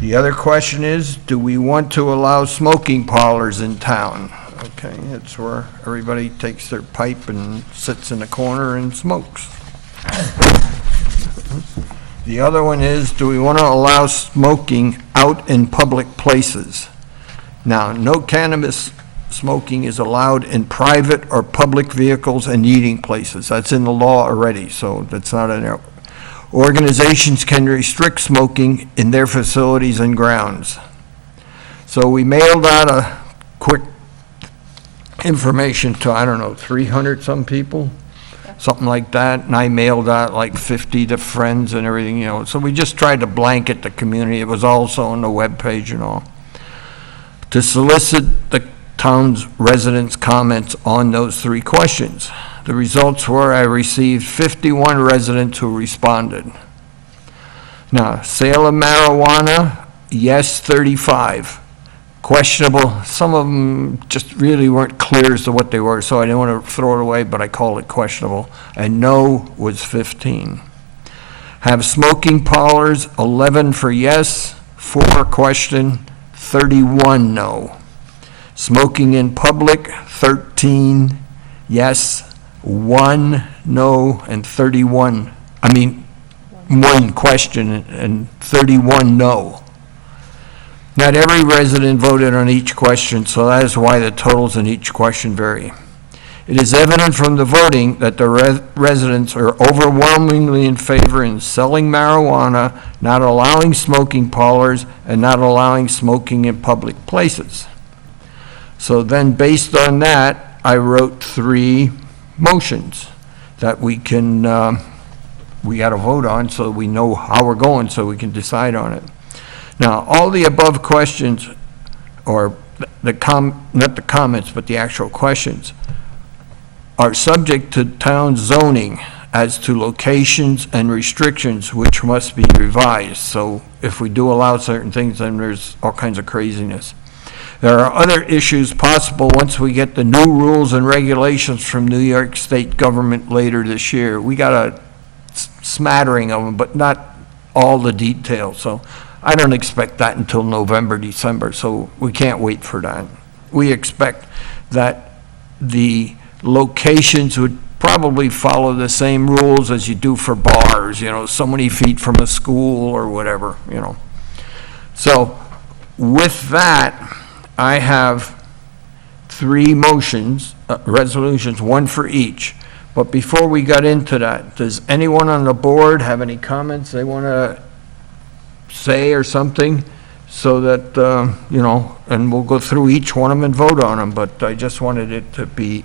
The other question is, do we want to allow smoking parlors in town? Okay, it's where everybody takes their pipe and sits in a corner and smokes. The other one is, do we want to allow smoking out in public places? Now, no cannabis smoking is allowed in private or public vehicles and eating places. That's in the law already, so that's not in there. Organizations can restrict smoking in their facilities and grounds. So we mailed out a quick information to, I don't know, 300 some people, something like that, and I mailed out like 50 to friends and everything, you know. So we just tried to blanket the community. It was also on the webpage and all, to solicit the town's residents' comments on those 3 questions. The results were, I received 51 residents who responded. Now, sale of marijuana, yes, 35. Questionable, some of them just really weren't clear as to what they were, so I didn't want to throw it away, but I called it questionable. And no was 15. Have smoking parlors, 11 for yes, 4 question, 31 no. Smoking in public, 13 yes, 1 no, and 31, I mean, 1 question and 31 no. Not every resident voted on each question, so that is why the totals in each question vary. It is evident from the voting that the residents are overwhelmingly in favor in selling marijuana, not allowing smoking parlors, and not allowing smoking in public places. So then, based on that, I wrote 3 motions that we can, we got to vote on so we know how we're going, so we can decide on it. Now, all the above questions, or not the comments, but the actual questions, are subject to town zoning as to locations and restrictions which must be revised. So if we do allow certain things, then there's all kinds of craziness. There are other issues possible once we get the new rules and regulations from New York State government later this year. We got a smattering of them, but not all the details. So I don't expect that until November, December, so we can't wait for that. We expect that the locations would probably follow the same rules as you do for bars, you know, so many feet from a school or whatever, you know. So with that, I have 3 motions, resolutions, 1 for each. But before we got into that, does anyone on the board have any comments they want to say or something? So that, you know, and we'll go through each one of them and vote on them, but I just wanted it to be,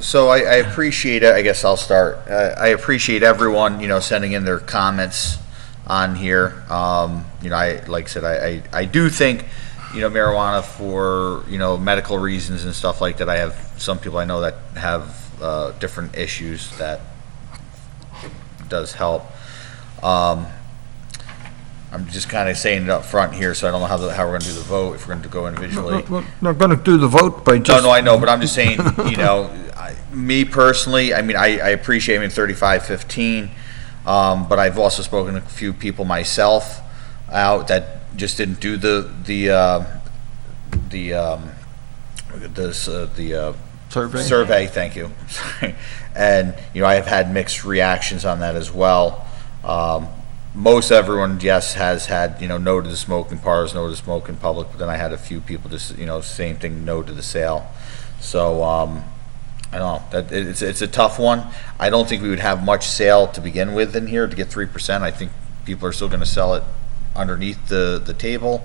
So I appreciate it, I guess I'll start. I appreciate everyone, you know, sending in their comments on here. You know, like I said, I do think, you know, marijuana for, you know, medical reasons and stuff like that. I have some people I know that have different issues that does help. I'm just kind of saying it up front here, so I don't know how we're going to do the vote, if we're going to go individually. we're not going to do the vote by just. No, I know, but I'm just saying, you know, me personally, I mean, I appreciate, 3515, but I've also spoken to a few people myself out that just didn't do the survey, thank you. And, you know, I have had mixed reactions on that as well. Most everyone, yes, has had, you know, no to the smoke in parlors, no to the smoke in public, but then I had a few people just, you know, same thing, no to the sale. So, I don't know, that, it's a tough one. I don't think we would have much sale to begin with in here to get 3%. I think people are still gonna sell it underneath the table,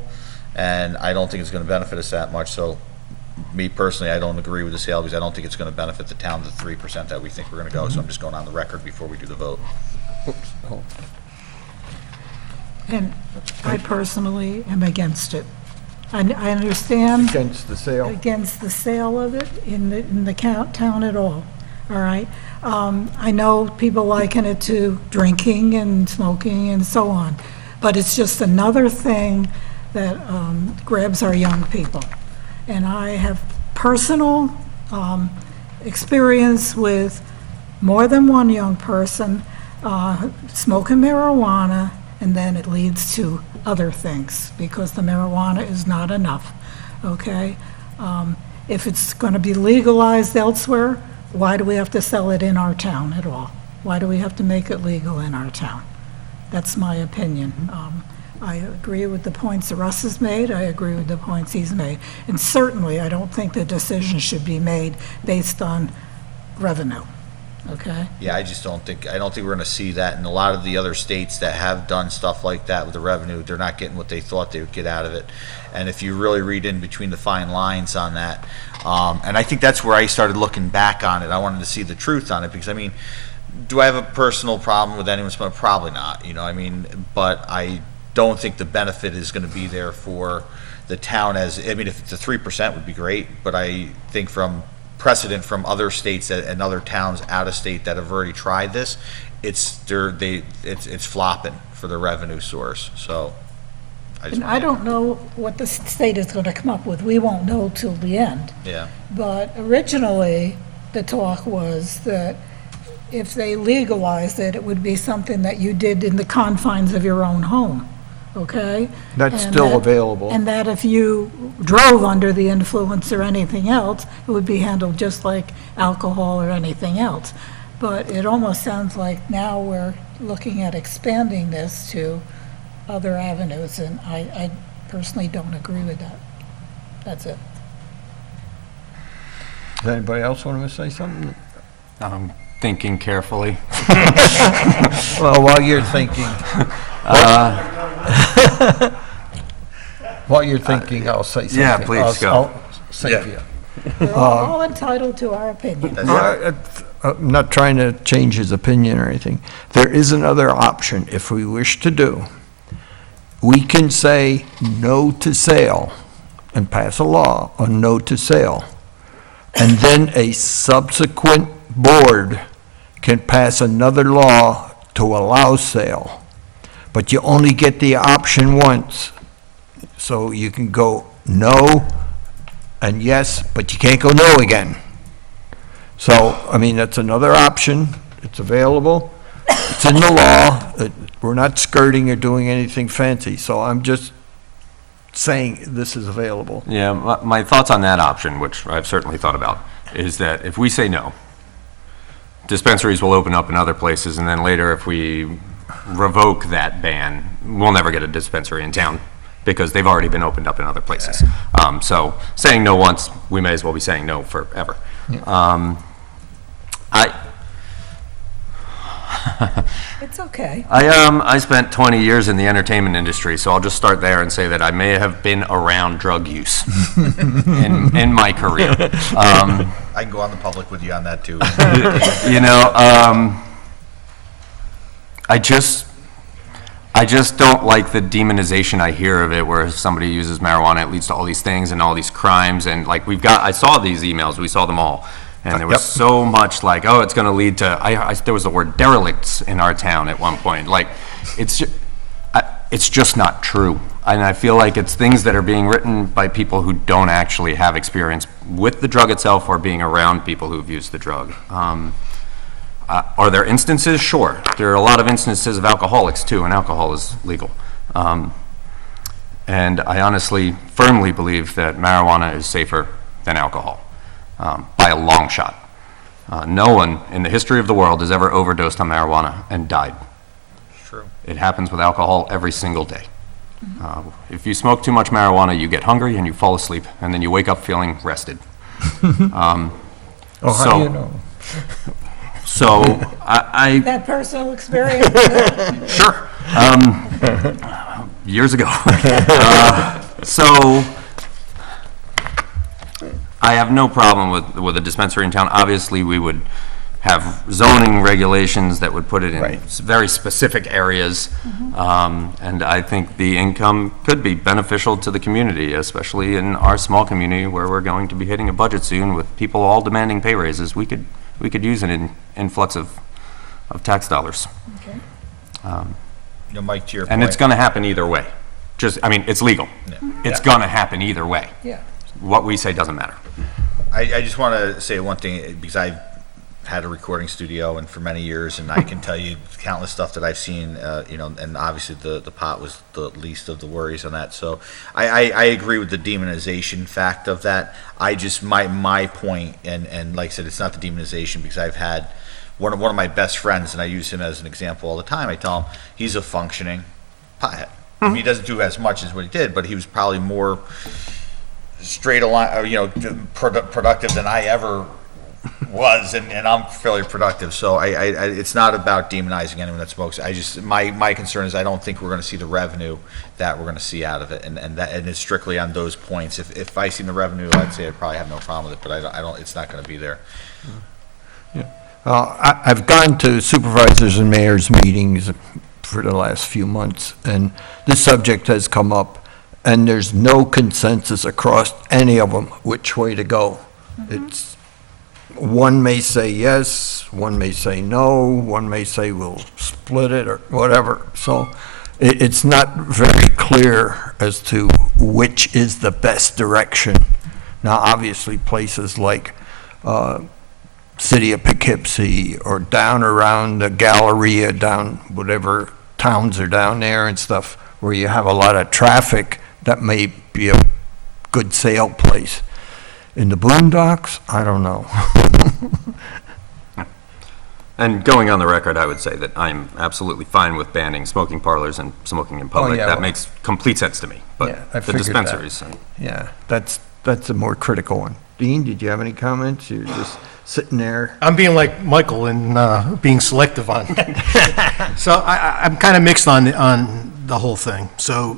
and I don't think it's gonna benefit us that much, so me personally, I don't agree with the sale, because I don't think it's gonna benefit the town to the 3% that we think we're gonna go, so I'm just going on the record before we do the vote. And I personally am against it. I understand Against the sale. against the sale of it in the town at all, all right? I know people liken it to drinking and smoking and so on, but it's just another thing that grabs our young people. And I have personal experience with more than one young person smoking marijuana, and then it leads to other things, because the marijuana is not enough, okay? If it's going to be legalized elsewhere, why do we have to sell it in our town at all? Why do we have to make it legal in our town? That's my opinion. I agree with the points that Russ has made, I agree with the points he's made, and certainly I don't think the decision should be made based on revenue, okay? Yeah, I don't think we're gonna see that in a lot of the other states that have done stuff like that with the revenue. They're not getting what they thought they would get out of it. And if you really read in between the fine lines on that, and I think that's where I started looking back on it. I wanted to see the truth on it, because I mean, do I have a personal problem with anyone smoking? Probably not, you know, I mean, but I don't think the benefit is gonna be there for the town if the 3% would be great, but I think from precedent from other states and other towns out of state that have already tried this, it's flopping for the revenue source, so. And I don't know what the state is going to come up with, we won't know till the end. Yeah, But originally, the talk was that if they legalized it, it would be something that you did in the confines of your own home, okay? That's And still that- available. And that if you drove under the influence or anything else, it would be handled just like alcohol or anything else. But it almost sounds like now we're looking at expanding this to other avenues, and I personally don't agree with that. That's it. Does anybody else want to say something? I'm thinking carefully. Well, while you're thinking. While you're thinking, I'll say something. Yeah, please, go. I'll save you. We're all entitled to our opinion. that's right. I'm not trying to change his opinion or anything. There is another option if we wish to do. We can say no to sale and pass a law on no to sale. And then a subsequent board can pass another law to allow sale. But you only get the option once. So you can go no and yes, but you can't go no again. So, I mean, that's another option. It's available. It's in the law. We're not skirting or doing anything fancy. So I'm just saying this is available. Yeah, my thoughts on that option, which I've certainly thought about, is that if we say no, dispensaries will open up in other places, and then later if we revoke that ban, we'll never get a dispensary in town, because they've already been opened up in other places. So saying no once, we may as well be saying no forever. It's okay. I spent 20 years in the entertainment industry, so I'll just start there and say that I may have been around drug use in my career. I can go on the public with you on that, too. You know, I just don't like the demonization I hear of it, where somebody uses marijuana, it leads to all these things and all these crimes, and like I saw these emails, we saw them all, and there was so much like, oh, it's gonna lead to, there was the word derelicts in our town at one point, like, it's just not true. And I feel like it's things that are being written by people who don't actually have experience with the drug itself or being around people who've used the drug. Are there instances? Sure. There are a lot of instances of alcoholics too, and alcohol is legal. And I honestly, firmly believe that marijuana is safer than alcohol, by a long shot. No one in the history of the world has ever overdosed on marijuana and died. True. It happens with alcohol every single day. If you smoke too much marijuana, you get hungry and you fall asleep, and then you wake up feeling rested. How do you know? So I That personal experience. sure, years ago. So I have no problem with a dispensary in town. Obviously, we would have zoning regulations that would put it in very specific areas. And I think the income could be beneficial to the community, especially in our small community where we're going to be hitting a budget soon with people all demanding pay raises. We could use an influx of tax dollars. Okay. You know, Mike, to your point. And it's gonna happen either way. It's legal. It's gonna happen either way. Yeah. What we say doesn't matter. I just want to say one thing, because I've had a recording studio and for many years, and I can tell you countless stuff that I've seen, and obviously the pot was the least of the worries on that. So I agree with the demonization fact of that. I just, my point, and like I said, it's not the demonization, because I've had one of my best friends, and I use him as an example all the time. I tell him he's a functioning pothead. I mean, he doesn't do as much as what he did, but he was probably more straight along, productive than I ever was, and I'm fairly productive. So it's not about demonizing anyone that smokes. My concern is I don't think we're going to see the revenue that we're going to see out of it, and it's strictly on those points. If I seen the revenue, I'd say I'd probably have no problem with it, but I don't. It's not going to be there. I've gone to supervisors and mayors meetings for the last few months, and this subject has come up, and there's no consensus across any of them which way to go. It's, one may say yes, one may say no, one may say we'll split it or whatever. So it's not very clear as to which is the best direction. Now, obviously, places like city of Poughkeepsie or down around the Galleria, down whatever towns are down there and stuff, where you have a lot of traffic, that may be a good sale place. In the boondocks, I don't know. And going on the record, I would say that I'm absolutely fine with banning smoking parlors and smoking in public. yeah, That well, makes complete sense to me. But I the figured that. dispensaries. Yeah, that's a more critical one. Dean, did you have any comments? You're just sitting there. I'm being like Michael and being selective on. So I'm kind of mixed on the whole thing. So,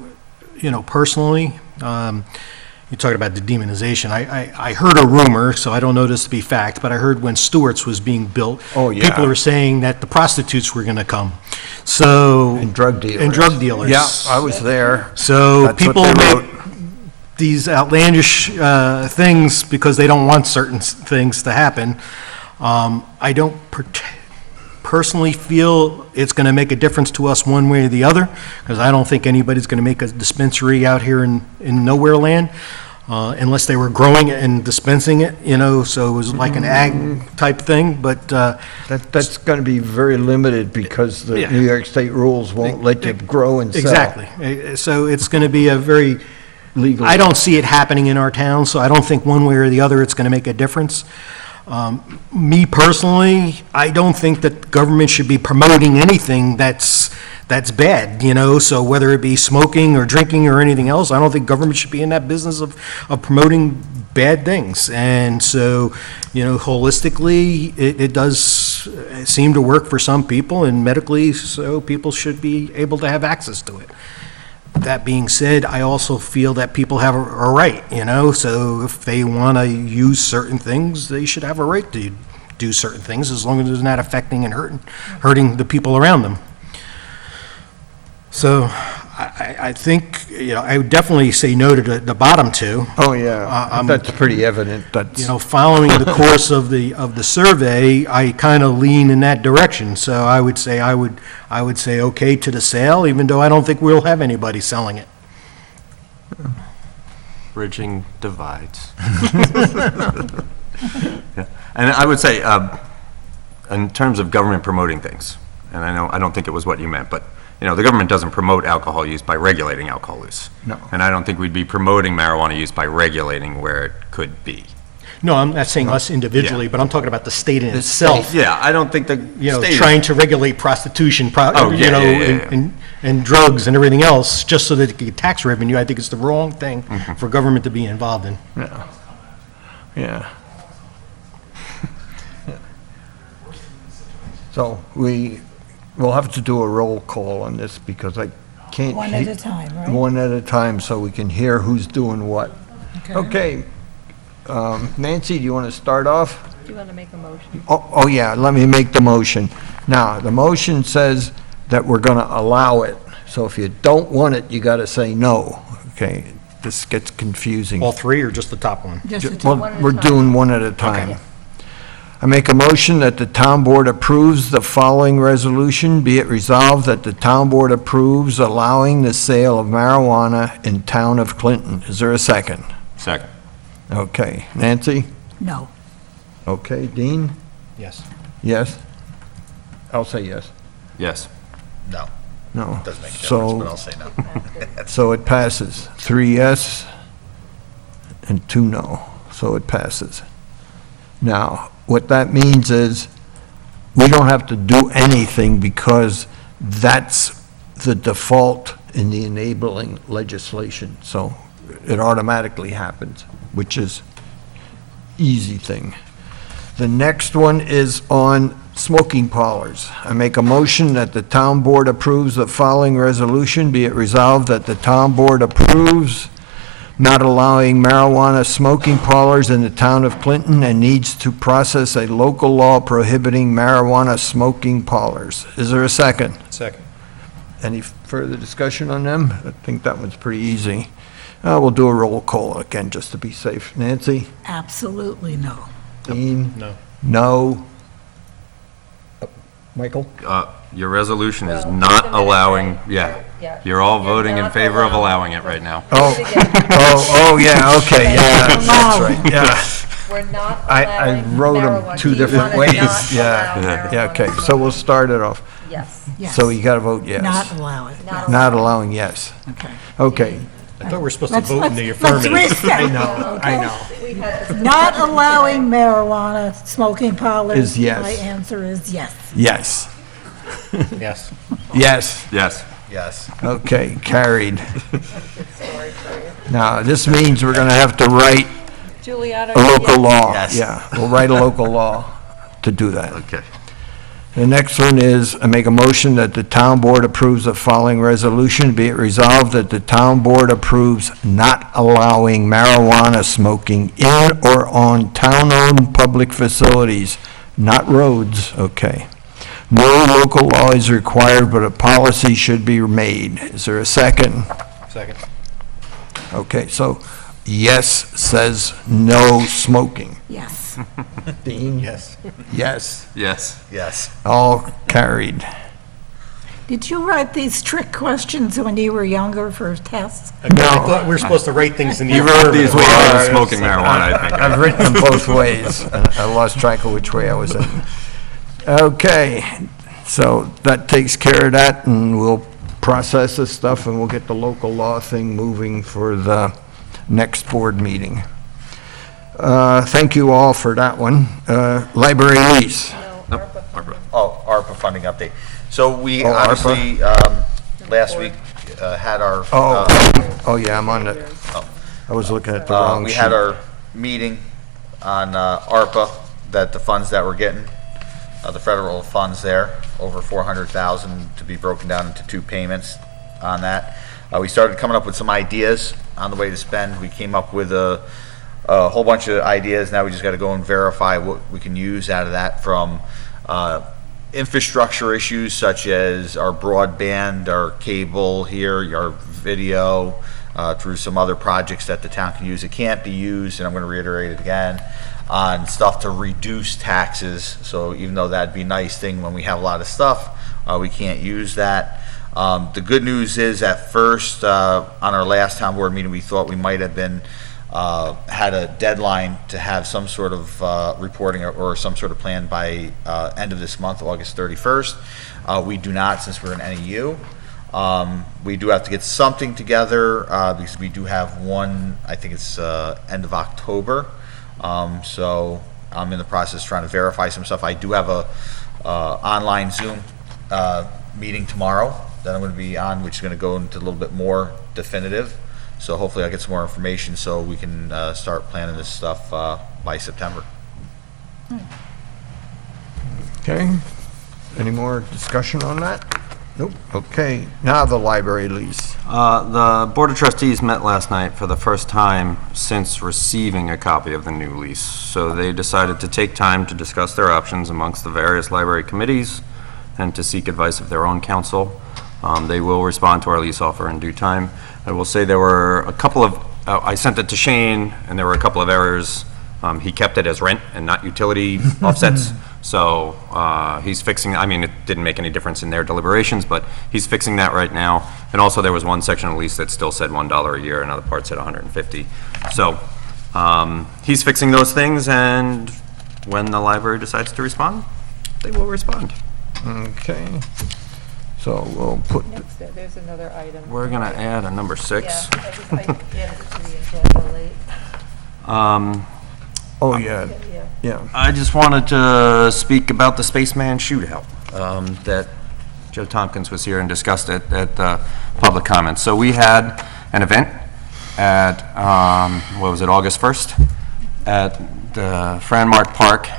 personally, you talked about the demonization. I heard a rumor, so I don't know this to be fact, but I heard when Stewart's was being built, people were saying that the prostitutes were going to come. So And drug dealers. Yeah, I was there. So That's what people they make wrote. these outlandish things because they don't want certain things to happen. I don't personally feel it's going to make a difference to us one way or the other, because I don't think anybody's going to make a dispensary out here in nowhere land, unless they were growing it and dispensing it, so it was like an ag type thing, but That's going to be very limited because the New York State rules won't let you grow and sell. exactly. So it's going to be a very, Legal. I don't see it happening in our town, so I don't think one way or the other it's going to make a difference. Me personally, I don't think that the government should be promoting anything that's bad, so whether it be smoking or drinking or anything else, I don't think government should be in that business of promoting bad things. And so, holistically, it does seem to work for some people, and medically, so people should be able to have access to it. That being said, I also feel that people have a right, so if they want to use certain things, they should have a right to do certain things, as long as it's not affecting and hurting the people around them. So I think, I would definitely say no to the bottom two. Oh, yeah, that's pretty evident, that's, Following the course of the survey, I kind of lean in that direction. So I would say okay to the sale, even though I don't think we'll have anybody selling it. Bridging divides. Yeah. And I would say, in terms of government promoting things, and I don't think it was what you meant, but, the government doesn't promote alcohol use by regulating alcohol use. No. And I don't think we'd be promoting marijuana use by regulating where it could be. No, I'm not saying us individually, but I'm talking about the state in itself. Yeah, I don't think the state is- trying to regulate prostitution, yeah. and drugs and everything else, just so that it can get tax revenue. I think it's the wrong thing for government to be involved in. yeah. So we'll have to do a roll call on this, because I can't. One at a time, right? One at a time, so we can hear who's doing what. Okay. Nancy, do you want to start off? Do you want to make a motion? Oh, yeah, let me make the motion. Now, the motion says that we're going to allow it. So if you don't want it, you got to say no. Okay, this gets confusing. All three, or just the top one? Just a Well, time. one at a we're time. doing one at a time. I make a motion that the town board approves the following resolution. Be it resolved that the town board approves allowing the sale of marijuana in town of Clinton. Is there a second? Second. Okay. Nancy? No. Okay. Dean? Yes. Yes? I'll say yes. Yes. No, No. doesn't make a difference, So, but I'll say no. so it passes. 3 yes and 2 no. So it passes. Now, what that means is we don't have to do anything, because that's the default in the enabling legislation. So it automatically happens, which is easy thing. The next one is on smoking parlors. I make a motion that the town board approves the following resolution. Be it resolved that the town board approves not allowing marijuana smoking parlors in the town of Clinton, and needs to process a local law prohibiting marijuana smoking parlors. Is there a second? Second. Any further discussion on them? I think that one's pretty easy. We'll do a roll call again, just to be safe. Nancy? Absolutely no. Dean? No. No? Michael? Your resolution is Well, not wait a minute, allowing, yeah. you're all You're voting in not favor of allowing allowing it right now. Oh, Say it again. oh, yeah, okay, yeah, that's right, yeah. We're not I allowing wrote 'em marijuana. two Do you different wanna ways, not yeah. allow Yeah. Yeah, marijuana okay, so smoking? we'll start it off. Yes. Yes. So you got to vote yes. Not allow it. Not allowing yes. Okay. Okay, I thought we were supposed to Let's- vote in the let's- let's affirmative. reset. I know, I know. We had this Not discussion allowing today. marijuana smoking parlors. Is yes. My answer is yes. yes, Yes. yes. Yes. Yes. Okay, carried. Sorry for you. Now, this means we're going to have to write Giuliano. a local law. Yes. Yeah, we'll write a local law to do that. Okay. The next one is, I make a motion that the town board approves the following resolution. Be it resolved that the town board approves not allowing marijuana smoking in or on town-owned public facilities, not roads, okay. No local law is required, but a policy should be made. Is there a second? Second. Okay, so yes says no smoking. Yes. Dean? Yes. Yes. Yes. Yes. All carried. Did you write these trick questions when you were younger for tests? I thought we were supposed to write things in the You wrote these affirmative. while I was smoking marijuana, I think. I've written them both ways. and I lost track of which way I was in. Okay, so that takes care of that, and we'll process this stuff, and we'll get the local law thing moving for the next board meeting. Thank you all for that one. Library lease. No, ARPA funding. Oh, ARPA funding update. So we Oh, ARPA. obviously, last week, had our. Oh, yeah, I'm on the, I was looking at the wrong We sheet. had our meeting on ARPA, that the funds that we're getting, the federal funds there, over 400,000 to be broken down into 2 payments on that. We started coming up with some ideas on the way to spend. We came up with a whole bunch of ideas. Now we just got to go and verify what we can use out of that, from infrastructure issues such as our broadband, our cable here, our video, through some other projects that the town can use. It can't be used, and I'm going to reiterate it again, on stuff to reduce taxes. So even though that'd be a nice thing when we have a lot of stuff, we can't use that. The good news is, at first, on our last town board meeting, we thought we might have been had a deadline to have some sort of reporting or some sort of plan by end of this month, August 31st. We do not, since we're in NEU. We do have to get something together because we do have one, I think it's end of October. So I'm in the process trying to verify some stuff. I do have a online Zoom meeting tomorrow that I'm going to be on, which is going to go into a little bit more definitive. So hopefully I'll get some more information so we can start planning this stuff by September. Okay, any more discussion on that? Nope. Okay, now the library lease. The Board of Trustees met last night for the first time since receiving a copy of the new lease. So they decided to take time to discuss their options amongst the various library committees and to seek advice of their own counsel. They will respond to our lease offer in due time. I will say there were a couple of, I sent it to Shane, and there were a couple of errors. He kept it as rent and not utility offsets. So he's fixing, I mean, it didn't make any difference in their deliberations, but he's fixing that right now. And also there was one section of the lease that still said $1 a year, and other parts said $150. So he's fixing those things, and when the library decides to respond, they will respond. Okay, so we'll put, Next, there's another item. We're gonna add a number 6. Yeah, I added it to the agenda late. oh, yeah, Yeah. yeah. I just wanted to speak about the Spaceman Shootout, that Joe Tompkins was here and discussed it at the public comments. So we had an event at, what was it, August 1st? At the Franmark Park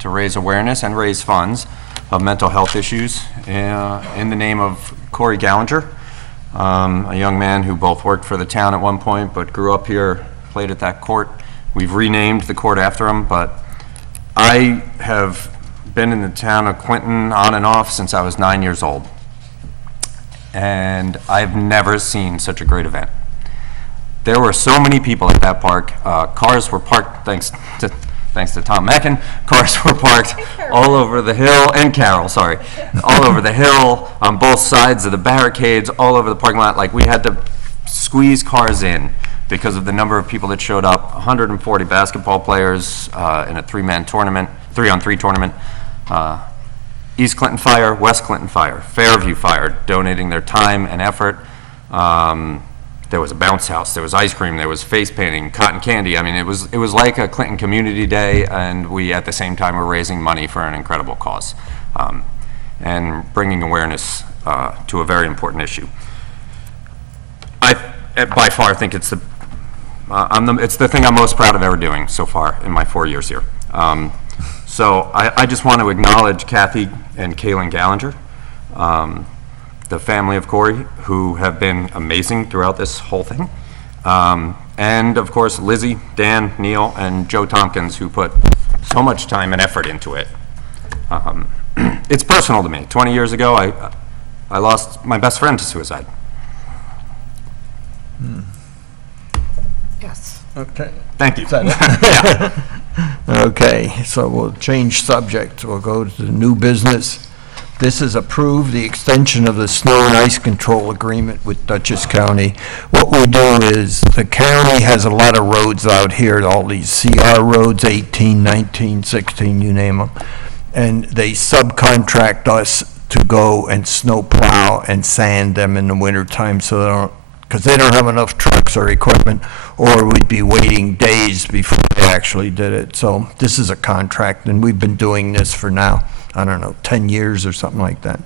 to raise awareness and raise funds of mental health issues in the name of Corey Gallinger, a young man who both worked for the town at one point but grew up here, played at that court. We've renamed the court after him, but I have been in the town of Clinton on and off since I was 9 years old. And I've never seen such a great event. There were so many people at that park. Cars were parked, thanks to Tom Mackin, cars were parked all over the hill, and Carol, sorry, all over the hill, on both sides of the barricades, all over the parking lot. Like, we had to squeeze cars in because of the number of people that showed up. 140 basketball players in a 3-man tournament, 3-on-3 tournament. East Clinton Fire, West Clinton Fire, Fairview Fire, donating their time and effort. There was a bounce house, there was ice cream, there was face painting, cotton candy. I mean, it was like a Clinton Community Day, and we at the same time were raising money for an incredible cause and bringing awareness to a very important issue. I by far think it's it's the thing I'm most proud of ever doing so far in my 4 years here. So I just want to acknowledge Kathy and Kaylin Gallinger, the family of Corey, who have been amazing throughout this whole thing. And of course, Lizzie, Dan, Neil, and Joe Tompkins, who put so much time and effort into it. It's personal to me. 20 years ago, I lost my best friend to suicide. Yes. Okay. Thank you. Okay, so we'll change subject. We'll go to the new business. This is approved the extension of the snow and ice control agreement with Dutchess County. What we do is, the county has a lot of roads out here, all these CR roads, 18, 19, 16, you name them. And they subcontract us to go and snow plow and sand them in the wintertime, so they don't, because they don't have enough trucks or equipment, or we'd be waiting days before they actually did it. So this is a contract, and we've been doing this for now, I don't know, 10 years or something like that.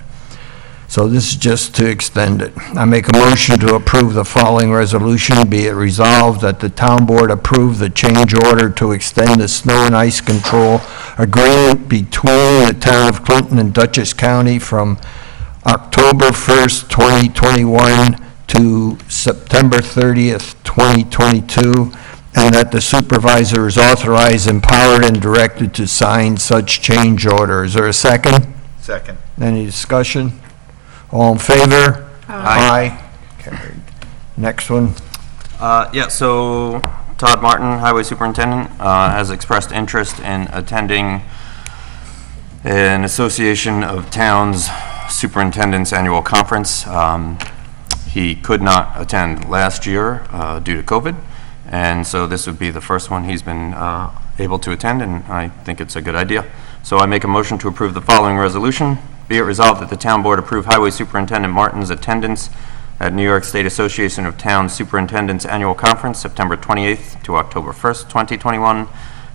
So this is just to extend it. I make a motion to approve the following resolution. Be it resolved that the town board approve the change order to extend the snow and ice control agreement between the town of Clinton and Dutchess County from October 1st, 2021 to September 30th, 2022, and that the supervisor is authorized, empowered, and directed to sign such change order. Is there a second? Second. Any discussion? All in favor? Aye. Carried. Next one. Yeah, so Todd Martin, Highway Superintendent, has expressed interest in attending an Association of Towns Superintendents Annual Conference. He could not attend last year due to COVID, and so this would be the first one he's been able to attend, and I think it's a good idea. So I make a motion to approve the following resolution. Be it resolved that the town board approve Highway Superintendent Martin's attendance at New York State Association of Towns Superintendents Annual Conference, September 28th to October 1st, 2021,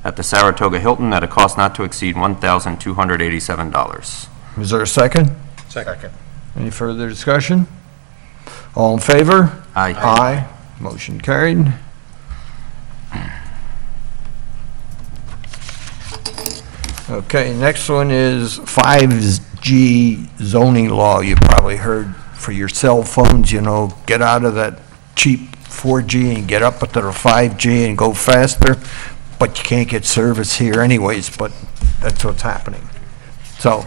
at the Saratoga Hilton at a cost not to exceed $1,287. Is there a second? Second. Any further discussion? All in favor? Aye. Aye. Motion carried. Okay, next one is 5G zoning law. You probably heard for your cell phones, you know, get out of that cheap 4G and get up to the 5G and go faster, but you can't get service here anyways, but that's what's happening. So,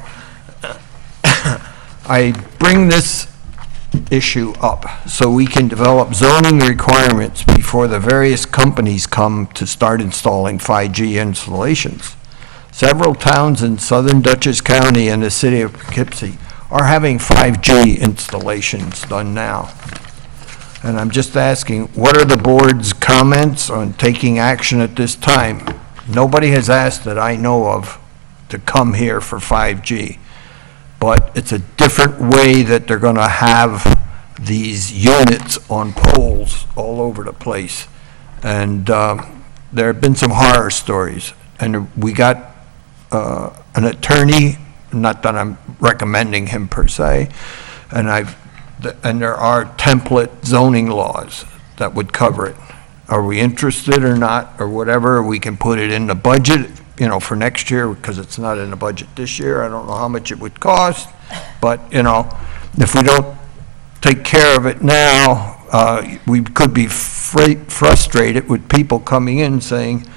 I bring this issue up so we can develop zoning requirements before the various companies come to start installing 5G installations. Several towns in southern Dutchess County and the city of Poughkeepsie are having 5G installations done now. And I'm just asking, what are the board's comments on taking action at this time? Nobody has asked that I know of to come here for 5G, but it's a different way that they're going to have these units on poles all over the place. And there have been some horror stories. And we got an attorney, not that I'm recommending him per se, and there are template zoning laws that would cover it. Are we interested or not, or whatever? We can put it in the budget, you know, for next year, because it's not in the budget this year. I don't know how much it would cost, but, you know, if we don't take care of it now, we could be frustrated with people coming in saying,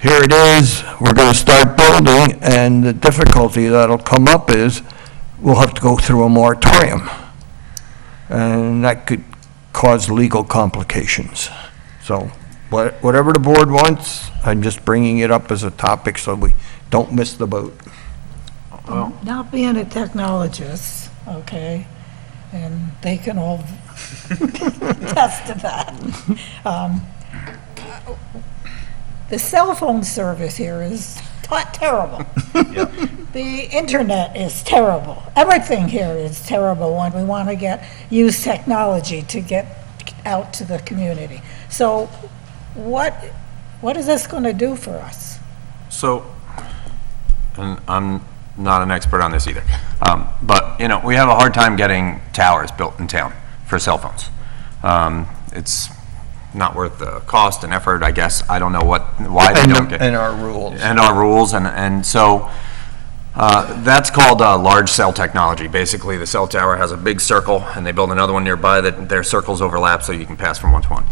here it is, we're going to start building, and the difficulty that'll come up is we'll have to go through a moratorium. And that could cause legal complications. So whatever the board wants, I'm just bringing it up as a topic so we don't miss the boat. Not being a technologist, okay, and they can all attest to that. The cell phone service here is terrible. The internet is terrible. Everything here is terrible when we want to use technology to get out to the community. So what is this going to do for us? So, and I'm not an expert on this either, but, you know, we have a hard time getting towers built in town for cell phones. It's not worth the cost and effort, I guess. I don't know why they don't get. And our rules. And our rules, and so that's called large cell technology. Basically, the cell tower has a big circle, and they build another one nearby that their circles overlap so you can pass from one to one.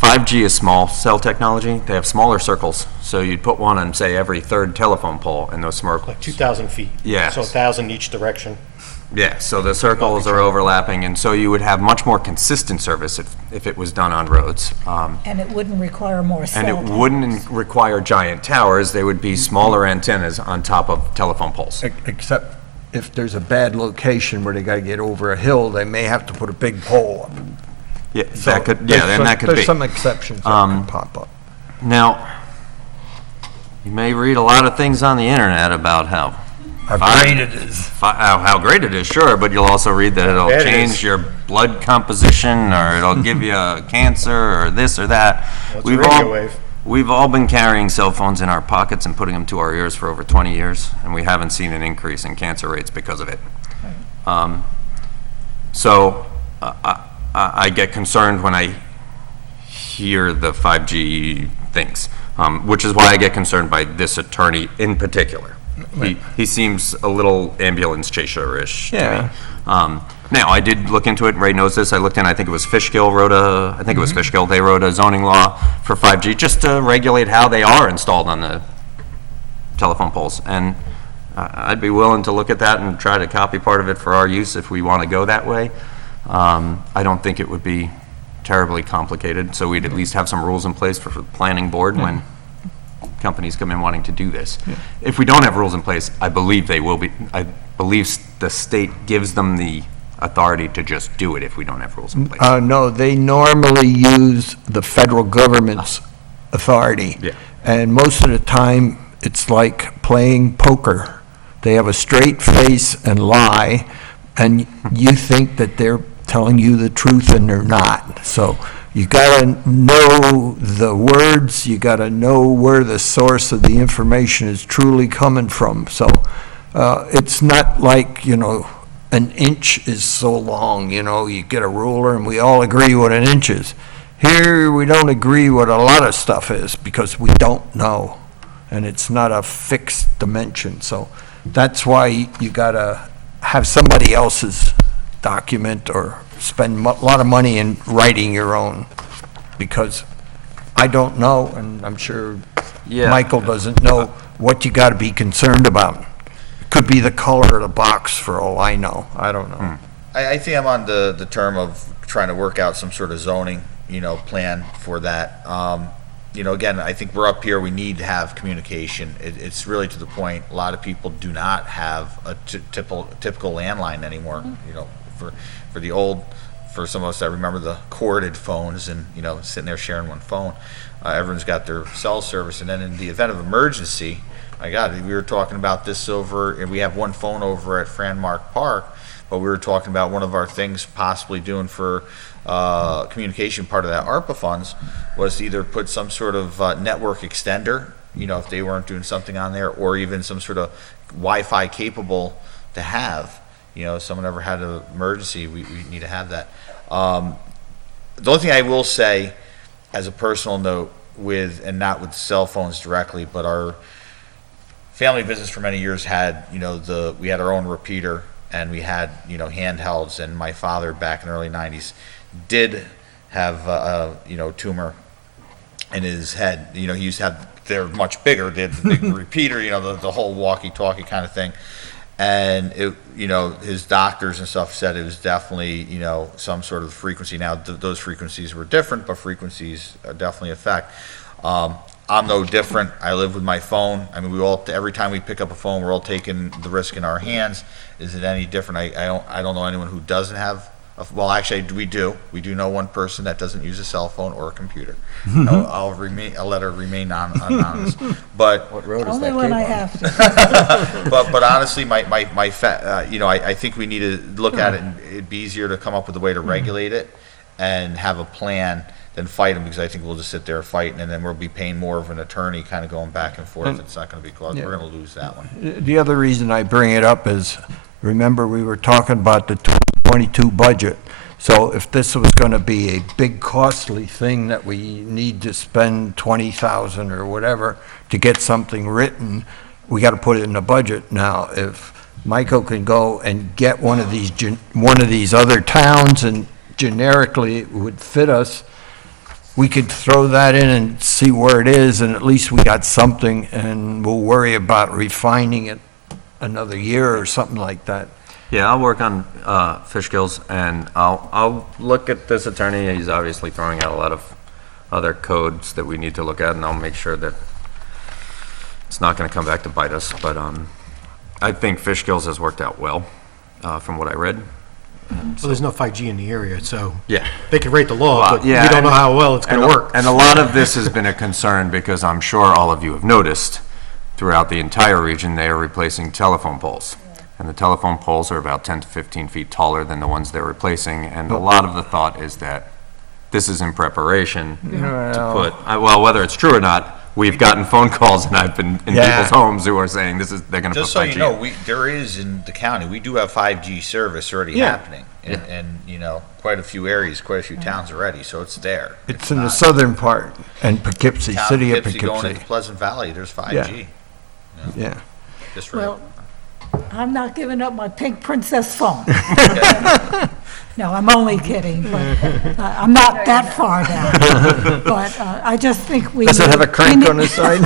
5G is small cell technology. They have smaller circles, so you'd put one on, say, every third telephone pole in those circles. Like 2,000 feet. Yeah. So 1,000 each direction. Yeah, so the circles are overlapping, and so you would have much more consistent service if it was done on roads. And it wouldn't require more cell And it towers. wouldn't require giant towers. They would be smaller antennas on top of telephone poles. Except if there's a bad location where they got to get over a hill, they may have to put a big pole up. Yeah, So that could, yeah, then that could be. There's some exceptions that can pop up. Now, you may read a lot of things on the internet about how great it is. how great it is, sure, but you'll also read that it'll bad it change is. your blood composition, or it'll give you a cancer, or this or that. Well, it's a radio wave. We've all been carrying cell phones in our pockets and putting them to our ears for over 20 years, and we haven't seen an increase in cancer rates because of it. So I get concerned when I hear the 5G things, which is why I get concerned by this attorney in particular. He seems a little ambulance chaser-ish to Yeah. me. Now, I did look into it, Ray knows this, I looked in, I think it was Fishkill wrote Fishkill, they wrote a zoning law for 5G just to regulate how they are installed on the telephone poles. And I'd be willing to look at that and try to copy part of it for our use if we want to go that way. I don't think it would be terribly complicated, so we'd at least have some rules in place for the planning board when companies come in wanting to do this. If we don't have rules in place, I believe they will be, I believe the state gives them the authority to just do it if we don't have rules in place. No, they normally use the federal government's authority. Yeah. And most of the time, it's like playing poker. They have a straight face and lie, and you think that they're telling you the truth and they're not. So you gotta know the words, you gotta know where the source of the information is truly coming from. So it's not like, an inch is so long, you get a ruler and we all agree what an inch is. Here, we don't agree what a lot of stuff is because we don't know, and it's not a fixed dimension. So that's why you gotta have somebody else's document or spend a lot of money in writing your own, because I don't know, and I'm sure Michael doesn't know what you gotta be concerned about. Could be the color of the box for all I know. I don't know. I think I'm on the term of trying to work out some sort of zoning, plan for that. Again, I think we're up here, we need to have communication. It's really to the point, a lot of people do not have a typical landline anymore, for the old, for some of us that remember the corded phones and, sitting there sharing one phone. Everyone's got their cell service, and then in the event of emergency, my God, we were talking about this over, and we have one phone over at Franmark Park, but we were talking about one of our things possibly doing for communication, part of that ARPA funds, was to either put some sort of network extender, if they weren't doing something on there, or even some sort of Wi-Fi capable to have. If someone ever had an emergency, we need to have that. The only thing I will say, as a personal note, and not with cell phones directly, but our family business for many years had, we had our own repeater, and we had, handhelds, and my father back in the early 90s did have a tumor in his head. He used to have, they're much bigger, they had the big repeater, the whole walkie-talkie kind of thing. And it, his doctors and stuff said it was definitely, some sort of frequency. Now, those frequencies were different, but frequencies definitely affect. I'm no different. I live with my phone. I mean, every time we pick up a phone, we're all taking the risk in our hands. Is it any different? I don't know anyone who doesn't have. Well, actually, we do. We do know one person that doesn't use a cell phone or a computer. I'll let her remain anonymous. But What road is Only that when kid I on? have to. but honestly, I think we need to look at it, and it'd be easier to come up with a way to regulate it and have a plan than fight them, because I think we'll just sit there fighting, and then we'll be paying more of an attorney kind of going back and forth. It's not going to be close. We're going to lose that one. The other reason I bring it up is, remember, we were talking about the 2022 budget. So if this was going to be a big costly thing that we need to spend 20,000 or whatever to get something written, we got to put it in the budget. Now, if Michael can go and get one of these other towns and generically it would fit us, we could throw that in and see where it is, and at least we got something, and we'll worry about refining it another year or something like that. Yeah, I'll work on Fishkills, and I'll look at this attorney. He's obviously throwing out a lot of other codes that we need to look at, and I'll make sure that it's not going to come back to bite us. But I think Fishkills has worked out well, from what I read. Well, there's no 5G in the area, so Yeah. they could write the law, Well, but yeah, we don't know and- how well it's going to work. And a lot of this has been a concern because I'm sure all of you have noticed throughout the entire region, they are replacing telephone poles. And the telephone poles are about 10 to 15 feet taller than the ones they're replacing. And a lot of the thought is that this is in preparation to put, well, whether it's true or not, we've gotten phone calls and I've been in Yeah. people's homes who are saying they're gonna put 5G. Just so you know, there is in the county, we do have 5G service already Yeah. happening. And, quite a few areas, quite a few towns already, so it's there. It's in the southern part, and Poughkeepsie, Town city of Poughkeepsie going Poughkeepsie. into Pleasant Valley, there's 5G. Yeah. Just for, Well, I'm not giving up my pink princess phone. No, I'm only kidding, but I'm not that far down. But I just think we. Does it have a need- crank we on the side?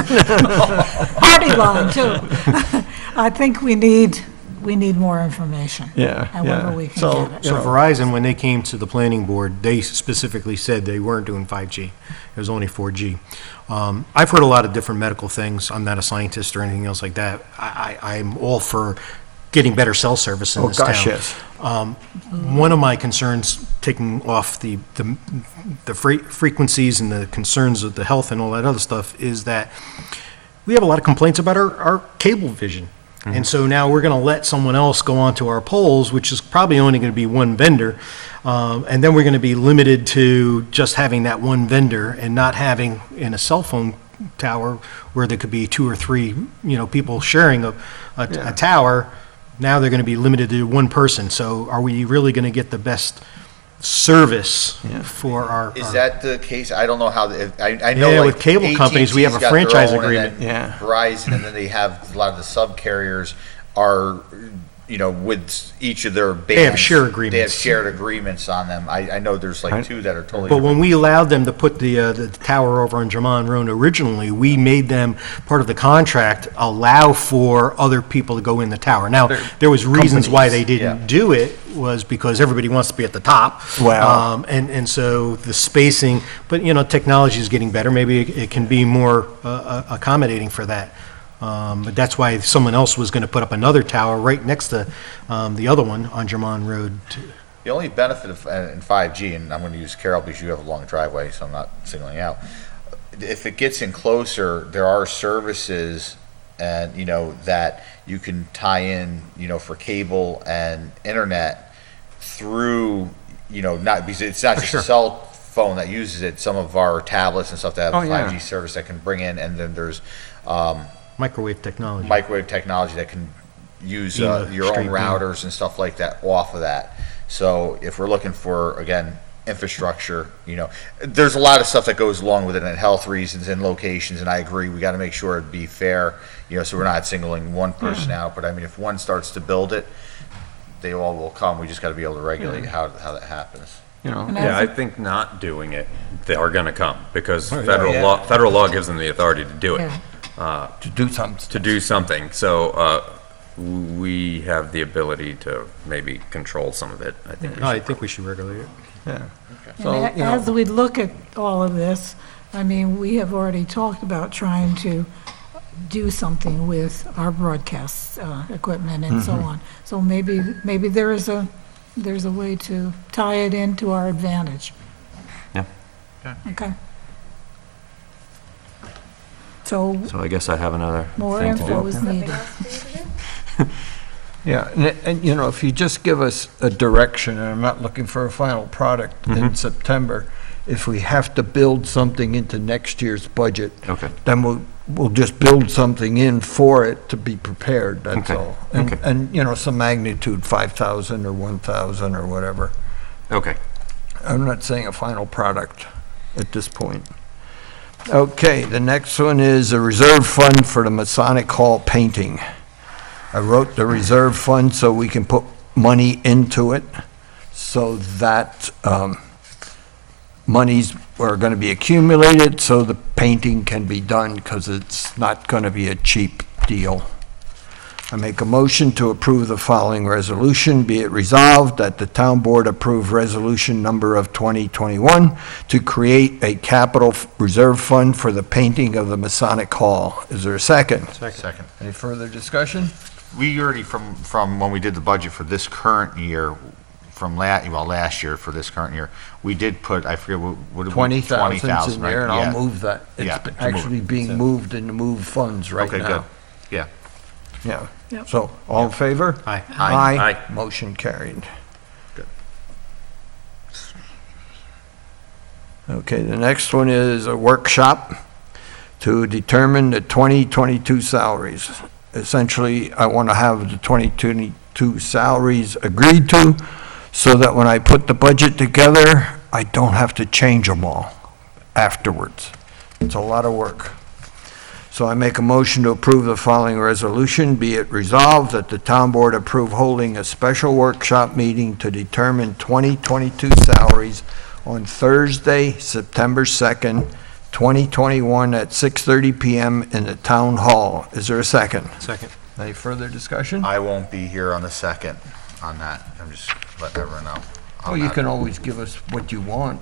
Party line, too. I think we need more information. Yeah, However yeah. we can So- get it. So Verizon, when they came to the planning board, they specifically said they weren't doing 5G. It was only 4G. I've heard a lot of different medical things. I'm not a scientist or anything else like that. I'm all for getting better cell service in Oh, this town. gosh, yes. One of my concerns, taking off the frequencies and the concerns of the health and all that other stuff, is that we have a lot of complaints about our cable vision. And so now we're going to let someone else go onto our poles, which is probably only going to be one vendor. And then we're going to be limited to just having that one vendor and not having in a cell phone tower where there could be 2 or 3, people sharing a tower. Now they're going to be limited to one person. So are we really going to get the best service for our? is that the case? I don't know how, I know Yeah, like with cable companies, we have a AT&T's got their franchise own, and agreement. then Yeah. Verizon, and then they have a lot of the sub-carriers are, with each of their bands. have share They have agreements. shared agreements on them. I know there's like 2 that are totally But different. when we allowed them to put the tower over on Jamon Road originally, we made them, part of the contract, allow for other people to go in the tower. Now, there was reasons why they companies, didn't yeah. do it, was because everybody wants to be at the top. Wow. And so the spacing, but, technology is getting better, maybe it can be more accommodating for that. But that's why someone else was going to put up another tower right next to the other one on Jamon Road. The only benefit of in 5G, and I'm going to use Carroll because you have a long driveway, so I'm not signaling out. If it gets in closer, there are services and, that you can tie in, for cable and internet through, not, because it's not just a cell phone that uses it. Some of our tablets and stuff that have Oh, yeah. 5G service that can bring in, and then there's Microwave technology. microwave technology that can use Beam, your own straight beam. routers and stuff like that off of that. So if we're looking for, again, infrastructure, there's a lot of stuff that goes along with it, and health reasons and locations, and I agree, we got to make sure it'd be fair, so we're not singling one person out, but I mean, if one starts to build it, they all will come, we just got to be able to regulate how that happens. And Yeah, as I think not doing it, they are gonna come, because yeah. federal law gives them the authority to do it, To do something. to do something. So, we have the ability to maybe control some of it, I think. No, I think we should regulate it. Yeah. And So, as we look at all of this, we have already talked about trying to do something with our broadcast equipment and so on. So maybe there's a way to tie it into our advantage. Yeah. Okay. So So I guess I have another more thing to info do. is needed. yeah, and, if you just give us a direction, and I'm not looking for a final product in September, if we have to build something into next year's budget, Okay. then we'll just build something in for it to be prepared, that's Okay, all. okay. And, some magnitude, 5,000 or 1,000 or whatever. Okay. I'm not saying a final product at this point. Okay, the next one is a reserve fund for the Masonic Hall painting. I wrote the reserve fund so we can put money into it, so that monies are going to be accumulated so the painting can be done, because it's not going to be a cheap deal. I make a motion to approve the following resolution. Be it resolved that the town board approve resolution number of 2021 to create a capital reserve fund for the painting of the Masonic Hall. Is there a second? Second. Any further discussion? We already, from when we did the budget for this current year, from last year for this current year, we did put, I forget, what did we? 20,000's in right? there, and Yeah. I'll move that. Yeah, It's to move actually it. being moved in the move funds right now. Okay, good. Yeah. Yeah. Yep. So, all in favor? Aye. Aye. Aye. Motion carried. Good. Okay, the next one is a workshop to determine the 2022 salaries. Essentially, I want to have the 2022 salaries agreed to, so that when I put the budget together, I don't have to change them all afterwards. It's a lot of work. So I make a motion to approve the following resolution. Be it resolved that the town board approve holding a special workshop meeting to determine 2022 salaries on Thursday, September 2nd, 2021 at 6:30 PM in the town hall. Is there a second? Second. Any further discussion? I won't be here on the 2nd on that. I'm just letting everyone know. Oh, you can always give us what you want,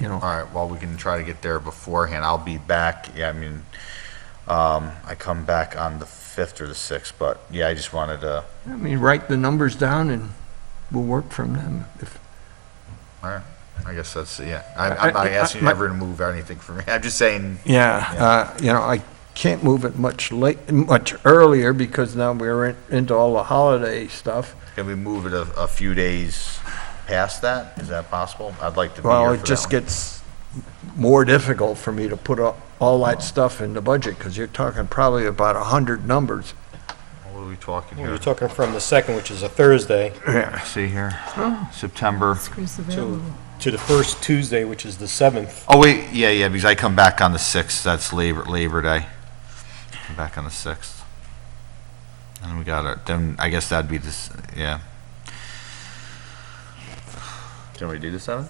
you know. All right, well, we can try to get there beforehand. I'll be back, yeah, I mean, I come back on the 5th or the 6th, but, yeah, I just wanted to, I mean, write the numbers down and we'll work from them. all right, I guess that's, yeah. I'm not asking you ever to move anything for me. I'm just saying, Yeah, you know, I can't move it much earlier because now we're into all the holiday stuff. can we move it a few days past that? Is that possible? I'd like to be here Well, for it that just one. gets more difficult for me to put all that stuff in the budget because you're talking probably about 100 numbers. What are we talking You're here? talking from the 2nd, which is a Thursday, Yeah. See here, September. Screws available. to the first Tuesday, which is the 7th. Oh, wait, yeah, because I come back on the 6th, that's Labor Day. I'm back on the 6th. And we got it, then I guess that'd be this, yeah. Can we do the 7th?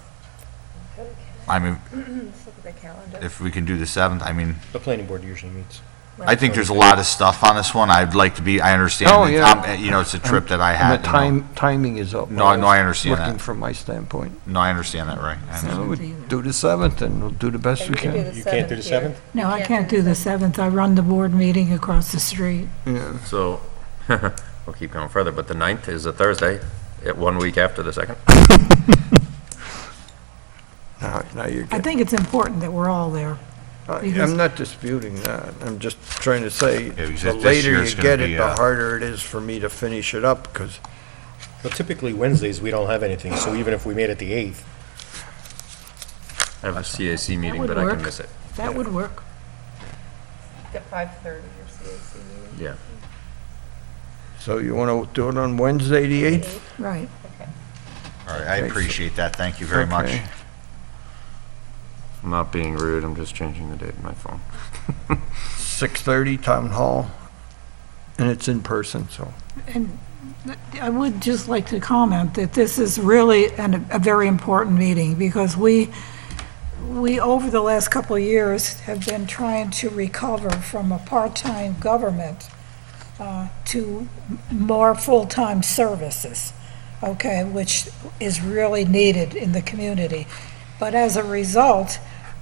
I mean, Let's look at the calendar. if we can do the 7th, I mean, The planning board usually meets. I think there's a lot of stuff on this one, I'd like to be, I understand. Oh, that yeah. you know, it's a trip that I And had. the you know. timing is up. No, I understand Looking that. from my standpoint. No, I understand that, right. I So understand. we do the 7th and we'll do the best we You can do can. the You can't do the 7th here. 7th? No, I can't do the 7th. I run the board meeting across the street. Yeah. So, we'll keep going further, but the 9th is a Thursday, 1 week after the 2nd. Now you're I getting, think it's important that we're all there. because- I'm not disputing that. I'm just trying to say, because the this later year you it's gonna get be, it, the harder it is for me to finish it up because Well, typically Wednesdays, we don't have anything, so even if we made it the 8th, I have a CAC meeting, would but I can work. miss it. That would work. At 5:30, your CAC meeting. Yeah. So you want to do it on Wednesday, the 8th? Right. All right, I Okay, so- appreciate that, thank you very much. Okay. I'm not being rude, I'm just changing the date on my phone. 6:30, Town Hall, and it's in person, so. And I would just like to comment that this is really a very important meeting because we, over the last couple of years, have been trying to recover from a part-time government to more full-time services, okay, which is really needed in the community. But as a result,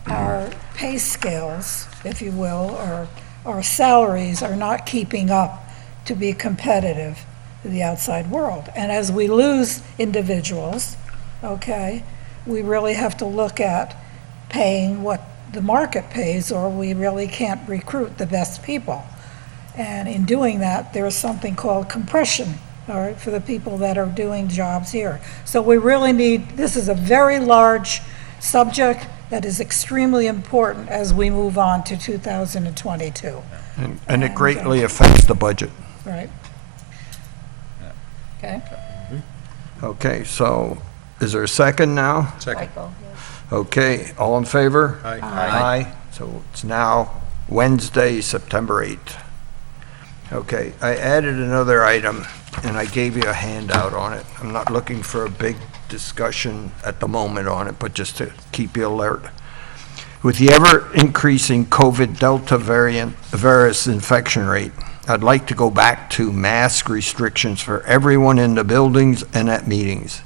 our pay scales, if you will, or our salaries are not keeping up to be competitive to the outside world. And as we lose individuals, okay, we really have to look at paying what the market pays, or we really can't recruit the best people. And in doing that, there's something called compression, all right, for the people that are doing jobs here. So we really need, this is a very large subject that is extremely important as we move on to 2022, And it greatly affects the budget. right? Okay? Okay, so is there a second now? second. Michael, Okay, all in favor? Aye. Aye. So it's now Wednesday, September 8th. Okay, I added another item, and I gave you a handout on it. I'm not looking for a big discussion at the moment on it, but just to keep you alert. With the ever-increasing COVID Delta virus infection rate, I'd like to go back to mask restrictions for everyone in the buildings and at meetings.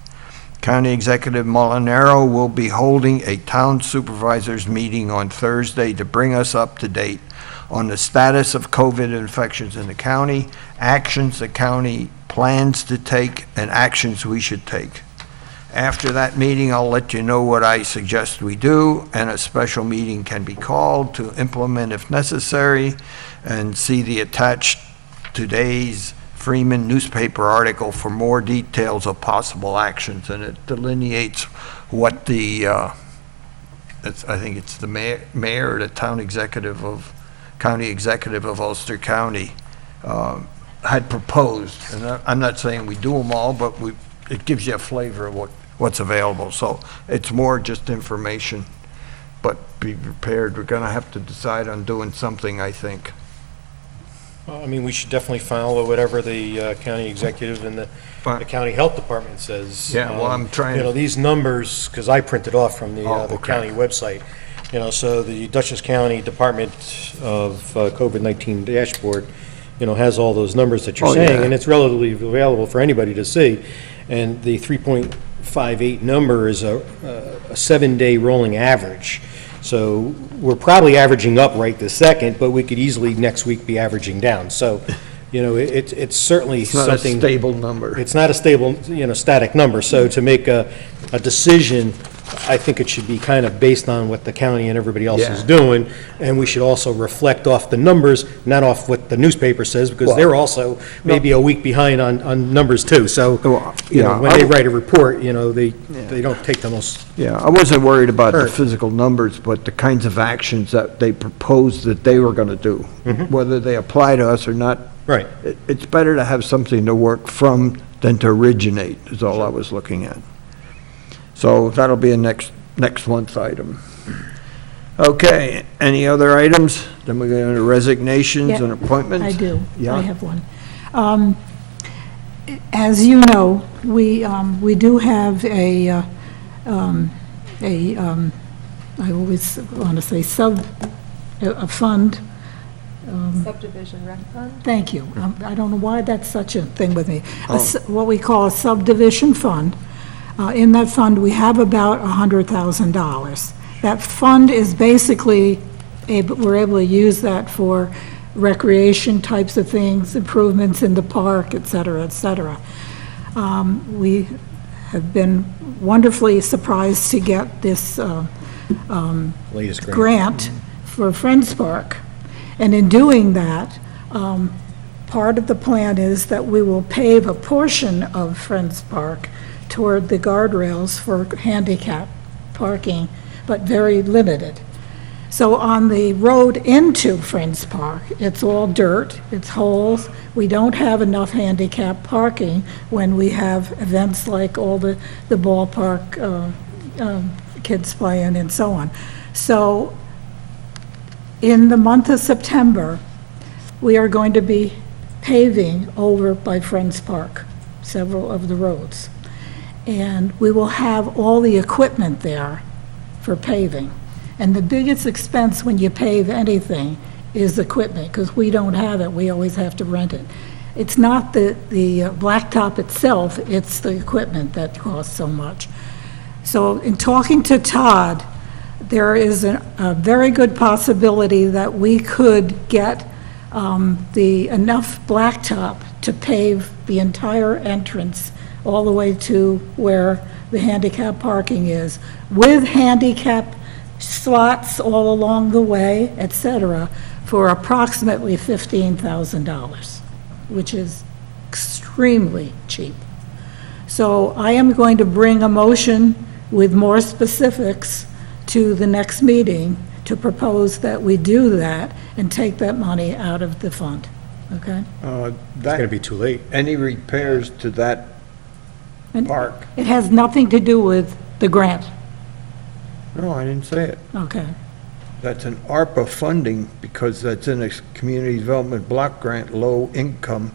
County Executive Molinaro will be holding a town supervisors meeting on Thursday to bring us up to date on the status of COVID infections in the county, actions the county plans to take, and actions we should take. After that meeting, I'll let you know what I suggest we do, and a special meeting can be called to implement if necessary, and see the attached today's Freeman newspaper article for more details of possible actions, and it delineates what the I think it's the mayor or the county executive of Ulster County, had proposed, and I'm not saying we do them all, but it gives you a flavor of what's available. So it's more just information, but be prepared. We're gonna have to decide on doing something, I think. Well, I mean, we should definitely follow whatever the county executive and the county health department says. Yeah, well, I'm trying You know, to- these numbers, because I printed off from the okay. county website, you know, so the Dutchess County Department of COVID-19 dashboard, you know, has all those numbers that you're Oh, saying, yeah. and it's relatively available for anybody to see. And the 3.58 number is a 7-day rolling average. So we're probably averaging up right this second, but we could easily next week be averaging down. So, you know, it's certainly It's not a something. stable number. It's not a stable, you know, static number. So to make a decision, I think it should be kind of based on what the county and everybody else is Yeah. doing. And we should also reflect off the numbers, not off what the newspaper says, because they're also maybe a week behind on numbers too. So, Well, you know, yeah, when I they w- write a report, you know, they don't take the most. Yeah, I wasn't worried about the Sure. physical numbers, but the kinds of actions that they proposed that they were gonna do. Whether they apply to us or not, Right. it's better to have something to work from than to originate, is all I was looking at. So that'll be a next month's item. Okay, any other items? Then we go into resignations Yeah, and appointments? I do. Yeah. I have one. As you know, we do have I always want to say a fund. Subdivision rec fund? Thank you. I don't know why that's such a thing with me. What we call a subdivision fund. In that fund, we have about $100,000. That fund is basically, we're able to use that for recreation types of things, improvements in the park, et cetera, et cetera. We have been wonderfully surprised to get this Latest grant. grant for Friends Park. And in doing that, part of the plan is that we will pave a portion of Friends Park toward the guardrails for handicap parking, but very limited. So on the road into Friends Park, it's all dirt, it's holes. We don't have enough handicap parking when we have events like all the ballpark kids playing and so on. So in the month of September, we are going to be paving over by Friends Park, several of the roads. And we will have all the equipment there for paving. And the biggest expense when you pave anything is equipment, because we don't have it, we always have to rent it. It's not the blacktop itself, it's the equipment that costs so much. So in talking to Todd, there is a very good possibility that we could get enough blacktop to pave the entire entrance all the way to where the handicap parking is, with handicap slots all along the way, et cetera, for approximately $15,000, which is extremely cheap. So I am going to bring a motion with more specifics to the next meeting to propose that we do that and take that money out of the fund, okay? It's going to be too late. Any repairs to that And park? it has nothing to do with the grant, No, I didn't say it. okay? That's an ARPA funding, because that's in a community development block grant, low income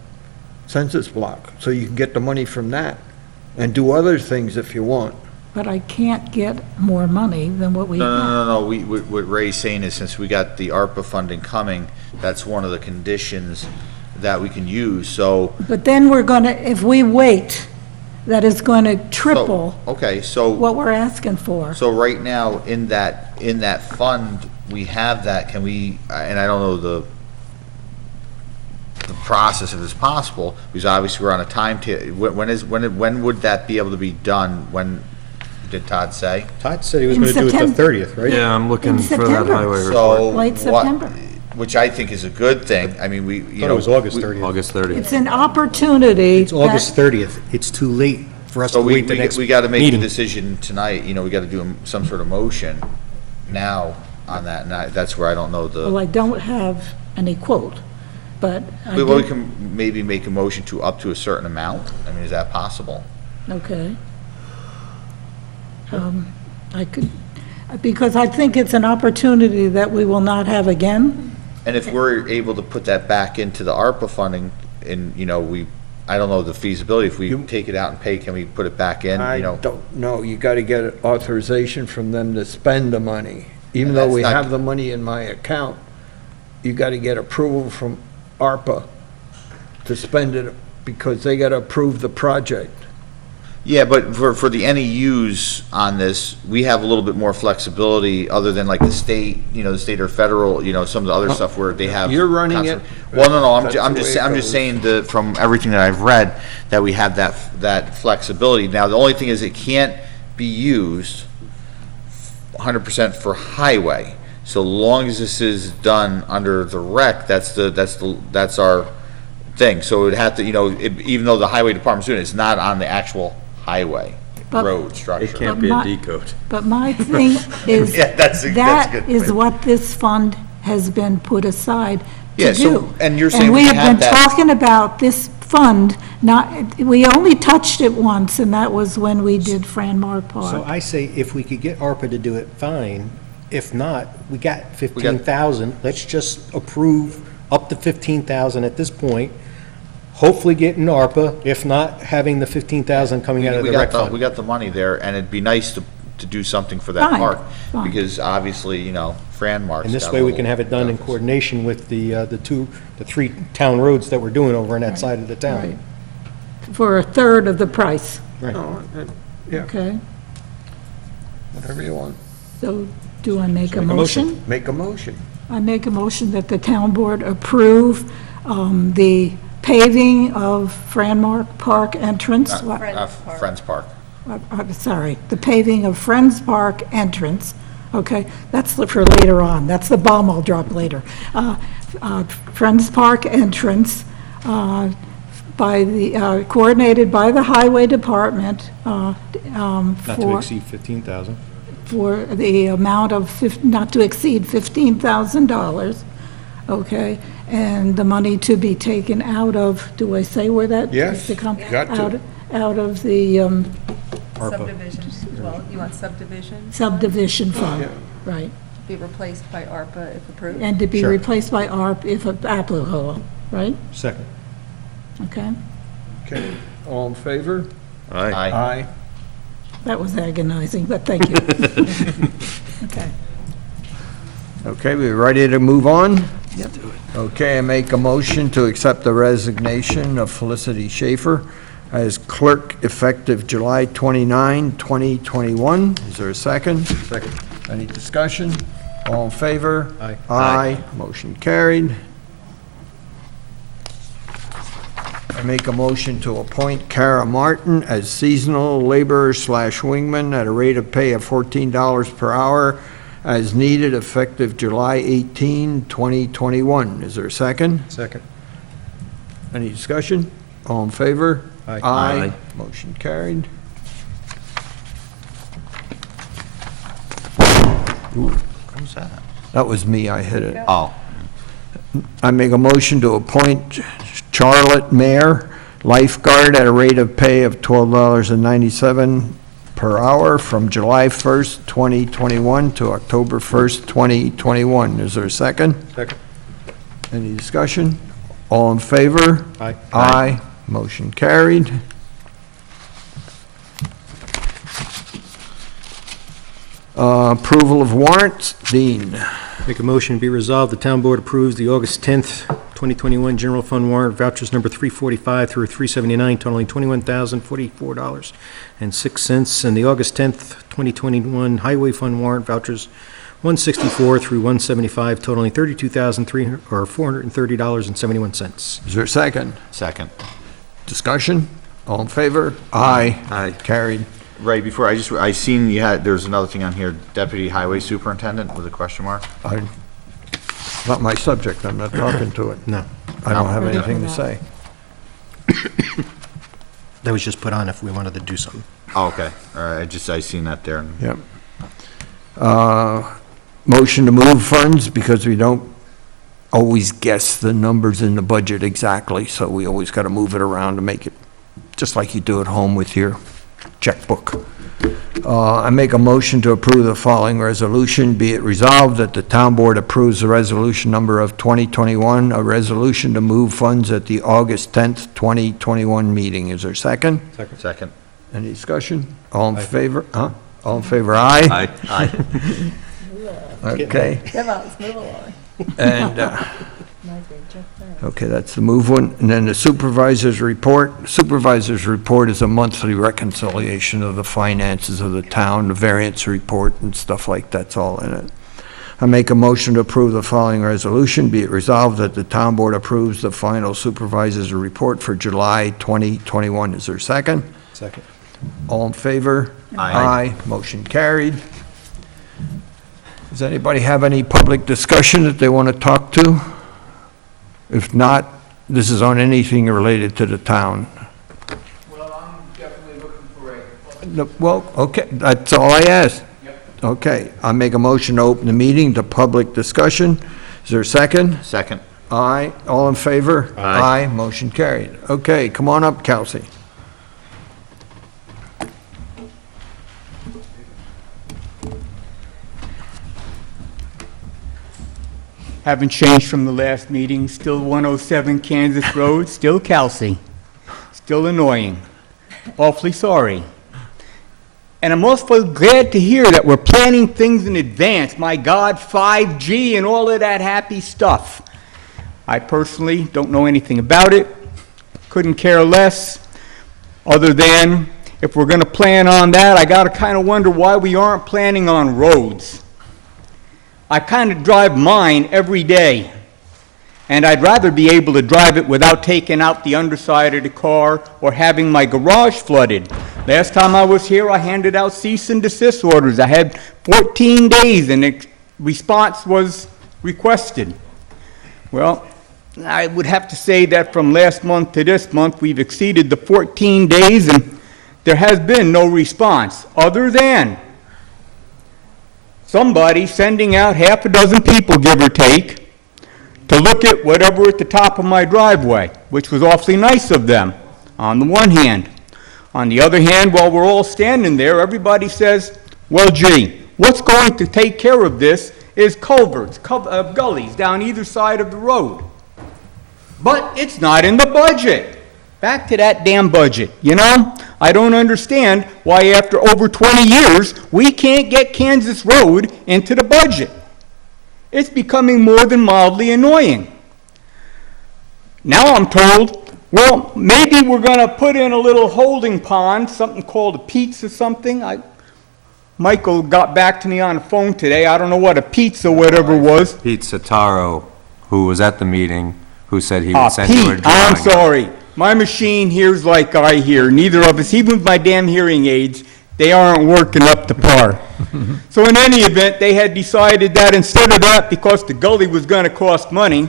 census block. So you can get the money from that and do other things if you want. But I can't get more money than what we have. No, what Ray's saying is, since we got the ARPA funding coming, that's one of the conditions that we can use, so. But then we're gonna, if we wait, that is gonna triple Okay, so. what we're asking for. So right now, in that fund, we have that, can we, and I don't know the process if it's possible, because obviously we're on a when would that be able to be done? When did Todd say? Todd said he was In going to do it the September. 30th, right? Yeah, I'm looking In for that September. highway report. So. Late what- September. Which I think is a good thing, I mean, we, Thought it was August 30th. August 30th. It's an opportunity. It's August 30th. It's too late for us So to we wait the next got to make a meeting. decision tonight, we got to do some sort of motion. now on that, and that's where I don't know Well, I don't have any quote, but I we did, can maybe make a motion to up to a certain amount. I mean, is that possible? okay. I could, because I think it's an opportunity that we will not have again. And if we're able to put that back into the ARPA funding, and, you know, I don't know the feasibility, if we take it out and pay, can we put it back in, I you know? don't know, you gotta get authorization from them to spend the money. Even And though that's we not- have the money in my account, you gotta get approval from ARPA to spend it, because they gotta approve the project. Yeah, but for the NEUs on this, we have a little bit more flexibility, other than like the state, you know, the state or federal, you know, some of the other stuff where they have. You're running it. Well, no, That's I'm the just, way it I'm just goes. saying that from everything that I've read, that we have that flexibility. Now, the only thing is it can't be used 100% for highway. So long as this is done under the rec, that's our thing. So it would have to, you know, even though the highway department's doing it, it's not on the actual highway, But- road structure. It can't be a D code. But my thing is, Yeah, that's a that good is point. what this fund has been put aside to Yeah, do. so- and you're saying And we we have have been that- talking about this fund, we only touched it once, and that was when we did Franmar So Park. I say if we could get ARPA to do it, fine. If not, we got 15,000. Let's just approve up to 15,000 at this point. Hopefully getting ARPA, if not, having the 15,000 coming out of We the rec got fund. we got the money there, and it'd be nice to do something for that Fine, park. fine. Because obviously, you know, Fran Mark's And this got way a we little can have it done in benefits. coordination with the three town roads that we're doing over on that side of the Right. town. For a third of the price, Right. Yeah, okay? whatever you want. So do I make a Make a motion. motion? Make a motion. I make a motion that the town board approve the paving of Franmar Park entrance. Friends Park. I'm sorry, the paving of Friends Park entrance, okay? That's for later on, that's the bomb I'll drop later. Friends Park entrance by the, coordinated by the Highway Department Not to for, exceed 15,000. for the amount of, not to exceed $15,000, okay? And the money to be taken out of, do I say where that is Yes, to come? got to. Out of the Subdivision, well, you want subdivision? subdivision fund, right? Be replaced by ARPA if approved? And to be Sure. replaced by ARP if applicable, right? Second. Okay? Okay, all in favor? Aye. Aye. That was agonizing, but thank you. Okay. Okay, we ready to move on? Yep. Okay, I make a motion to accept the resignation of Felicity Schaefer as clerk effective July 29, 2021. Is there a second? Second. Any discussion? All in favor? Aye. Aye. Motion carried. I make a motion to appoint Kara Martin as seasonal laborer/wingman at a rate of pay of $14 per hour as needed effective July 18, 2021. Is there a second? Second. Any discussion? All in favor? Aye. Aye. Motion carried. Who's that? That was me, I hit it. Oh, I make a motion to appoint Charlotte Mayer, lifeguard at a rate of pay of $12.97 per hour from July 1st, 2021 to October 1st, 2021. Is there a second? Second. Any discussion? All in favor? Aye. Aye. Motion carried. Approval of warrants. Dean. Make a motion, be resolved, the town board approves the August 10th, 2021 general fund warrant vouchers number 345 through 379 totaling $21,044.06, and the August 10th, 2021 highway fund warrant vouchers 164 through 175 totaling $32,430.71. Is there a second? second. Discussion? All in favor? Aye. Aye. Carried. Ray, before, I seen there's another thing on here, deputy highway superintendent with a question mark. Not my subject, I'm not talking to it. No, I don't have anything to say. that was just put on if we wanted to do something. Oh, okay, all right, I seen that there. Yep. motion to move funds because we don't always guess the numbers in the budget exactly, so we always got to move it around to make it just like you do at home with your checkbook. I make a motion to approve the following resolution. Be it resolved that the town board approves the resolution number of 2021, a resolution to move funds at the August 10th, 2021 meeting. Is there a second? Second. Any discussion? All in favor? All in favor, aye? Aye. Okay. Come on, let's move along. And, okay, that's the move one. And then the supervisor's report. Supervisor's report is a monthly reconciliation of the finances of the town, the variance report and stuff like that's all in it. I make a motion to approve the following resolution. Be it resolved that the town board approves the final supervisor's report for July 2021. Is there a second? Second. All in favor? Aye. Motion carried. Does anybody have any public discussion that they want to talk to? If not, this is on anything related to the town. Well, I'm definitely looking for a... No, well, okay, that's all I asked. Okay, I make a motion to open the meeting to public discussion. Is there a second? Second. Aye. All in favor? Aye. Motion carried. Okay, come on up, Kelsey. Haven't changed from the last meeting, still 107 Kansas Road, still Kelsey, still annoying, awfully sorry. And I'm also glad to hear that we're planning things in advance, my God, 5G and all of that happy stuff. I personally don't know anything about it, couldn't care less, other than if we're gonna plan on that, I gotta kind of wonder why we aren't planning on roads. I kind of drive mine every day, and I'd rather be able to drive it without taking out the underside of the car or having my garage flooded. Last time I was here, I handed out cease and desist orders. I had 14 days, and a response was requested. Well, I would have to say that from last month to this month, we've exceeded the 14 days, and there has been no response, other than somebody sending out half a dozen people, give or take, to look at whatever at the top of my driveway, which was awfully nice of them, on the one hand. On the other hand, while we're all standing there, everybody says, well, gee, what's going to take care of this is culverts, gullies down either side of the road. But it's not in the budget. Back to that damn budget, you know? I don't understand why after over 20 years, we can't get Kansas Road into the budget. It's becoming more than mildly annoying. Now I'm told, well, maybe we're gonna put in a little holding pond, something called a pizza something. Michael got back to me on the phone today. I don't know what a pizza whatever was. Pete Sataro, who was at the meeting, who said he would send you a Pete, drawing. I'm sorry. My machine hears like I hear. Neither of us, even with my damn hearing aids, they aren't working up to par. So in any event, they had decided that instead of that, because the gully was going to cost money,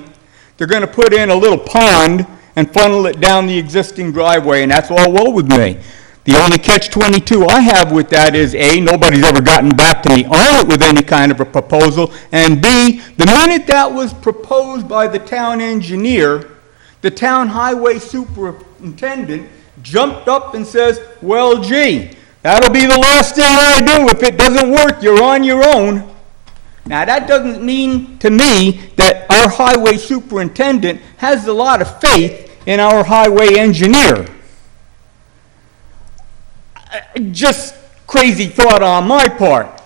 they're going to put in a little pond and funnel it down the existing driveway, and that's all well with me. The only catch-22 I have with that is, A, nobody's ever gotten back to me on it with any kind of a proposal, and B, the minute that was proposed by the town engineer, the town highway superintendent jumped up and says, well, gee, that'll be the last thing I do. If it doesn't work, you're on your own. Now, that doesn't mean to me that our highway superintendent has a lot of faith in our highway engineer. Just crazy thought on my part.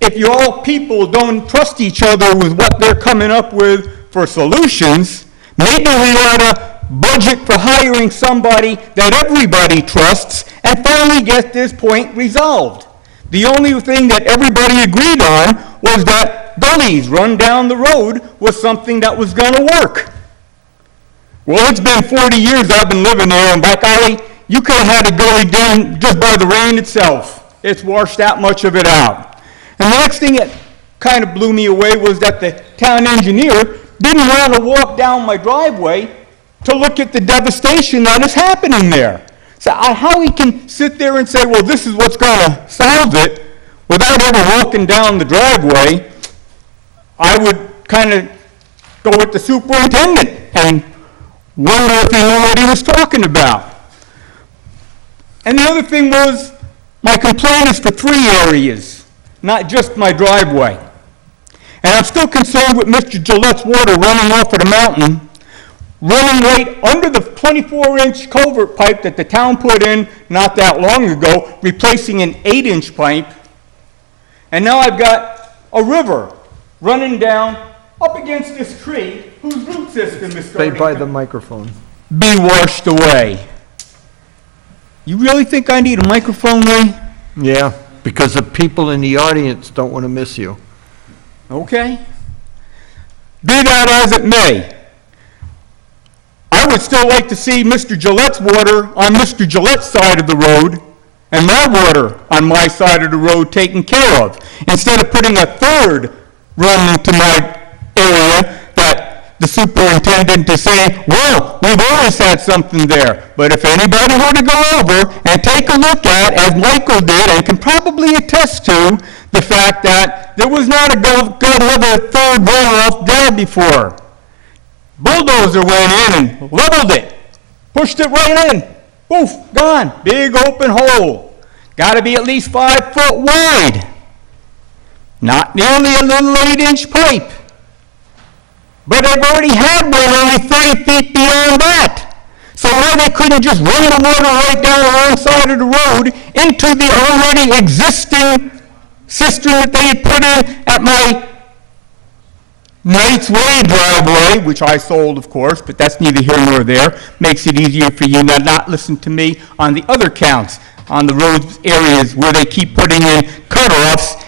If you all people don't trust each other with what they're coming up with for solutions, maybe we ought to budget for hiring somebody that everybody trusts and finally get this point resolved. The only thing that everybody agreed on was that gullies run down the road was something that was going to work. Well, it's been 40 years I've been living there, and by golly, you could have had a gully done just by the rain itself. It's washed that much of it out. And the next thing that kind of blew me away was that the town engineer didn't want to walk down my driveway to look at the devastation that is happening there. So how he can sit there and say, well, this is what's going to solve it, without ever walking down the driveway I would kind of go with the superintendent and wonder if he knew what he was talking about. And the other thing was, my complaint is for 3 areas, not just my driveway. And I'm still concerned with Mr. Gillette's water running off of the mountain, running right under the 24-inch culvert pipe that the town put in not that long ago, replacing an 8-inch pipe. And now I've got a river running down up against this tree whose root system is Stay starting by to the microphone. be washed away. You really think I need a microphone, Ray? Yeah, because the people in the audience don't want to miss you. Okay. Be that as it may, I would still like to see Mr. Gillette's water on Mr. Gillette's side of the road and my water on my side of the road taken care of, instead of putting a third run into my area that the superintendent is saying, well, we've always had something there. But if anybody were to go over and take a look at, as Michael did, and can probably attest to, the fact that there was not a good other third runoff there before. Bulldozer went in and leveled it, pushed it right in. Poof, gone. Big open hole. Got to be at least 5 foot wide. Not nearly a little 8-inch pipe. But I've already had one only 30 feet beyond that. So why they couldn't just run the water right down the wrong side of the road into the already existing cistern that they had put in at my Knight's Way driveway, which I sold, of course, but that's neither here nor there. Makes it easier for you to not listen to me on the other counts, on the road areas where they keep putting in cutoffs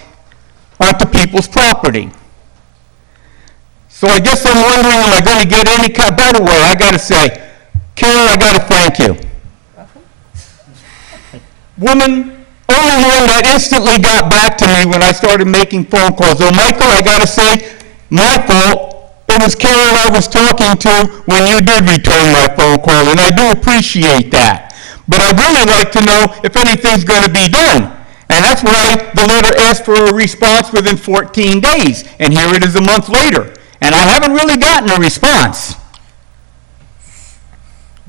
onto people's property. So I guess I'm wondering, am I going to get any kind? By the way, I got to say, Karen, I got to thank you. Woman, only one that instantly got back to me when I started making phone calls. Oh, Michael, I got to say, my fault. It was Karen I was talking to when you did return my phone call, and I do appreciate that. But I'd really like to know if anything's going to be done. And that's why the letter asked for a response within 14 days, and here it is a month later. And I haven't really gotten a response.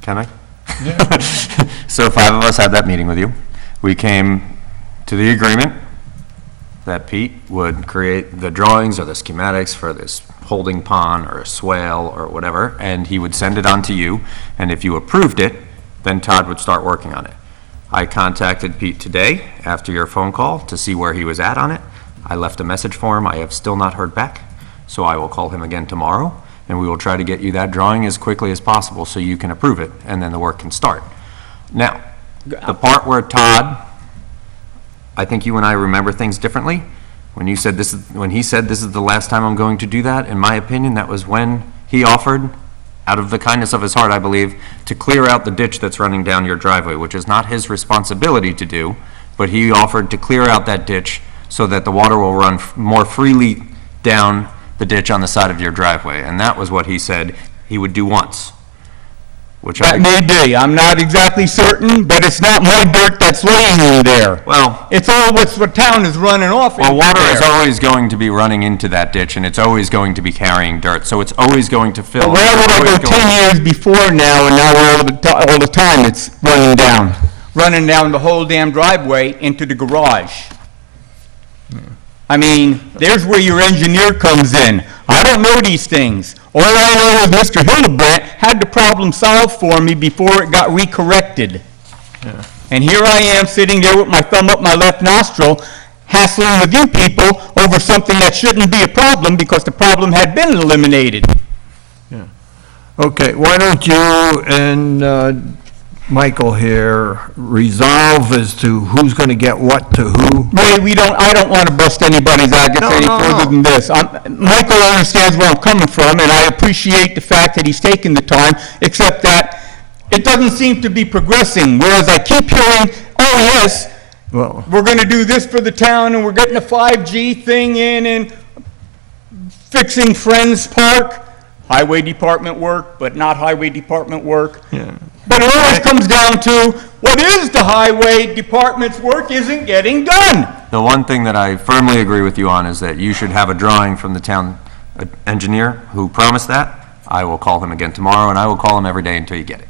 Can I? Yeah. So 5 of us had that meeting with you. We came to the agreement that Pete would create the drawings or the schematics for this holding pond or a swale or whatever, and he would send it on to you, and if you approved it, then Todd would start working on it. I contacted Pete today after your phone call to see where he was at on it. I left a message for him. I have still not heard back. So I will call him again tomorrow, and we will try to get you that drawing as quickly as possible so you can approve it, and then the work can start. Now, the part where Todd, I think you and I remember things differently. When he said this is the last time I'm going to do that, in my opinion, that was when he offered, out of the kindness of his heart, I believe, to clear out the ditch that's running down your driveway, which is not his responsibility to do, but he offered to clear out that ditch so that the water will run more freely down the ditch on the side of your driveway, and that was what he said he would do once. Which That may be. I'm not exactly certain, but it's not my dirt that's laying in there. Well, It's all what the town is running off into well, water is there. always going to be running into that ditch, and it's always going to be carrying dirt, so it's always going to fill. But where would It's I go always going- 10 years before now, and now all the time it's running down? Running down the whole damn driveway into the garage. I mean, there's where your engineer comes in. I don't know these things. All I know is Mr. Hildebrandt had the problem solved for me before it got recorrected. And here I am sitting there with my thumb up my left nostril, hassling with you people over something that shouldn't be a problem because the problem had been eliminated. Okay, why don't you and Michael here resolve as to who's going to get what to who? Ray, I don't want to bust anybody's agates No, any no, further no. than this. Michael understands where I'm coming from, and I appreciate the fact that he's taken the time, except that it doesn't seem to be progressing, whereas I keep hearing, oh, yes, Well, we're going to do this for the town, and we're getting a 5G thing in, and fixing Friends Park, highway department work, but not highway department work. yeah. But it always comes down to, what is the highway department's work isn't getting done. The one thing that I firmly agree with you on is that you should have a drawing from the town engineer who promised that, I will call him again tomorrow, and I will call him every day until you get it.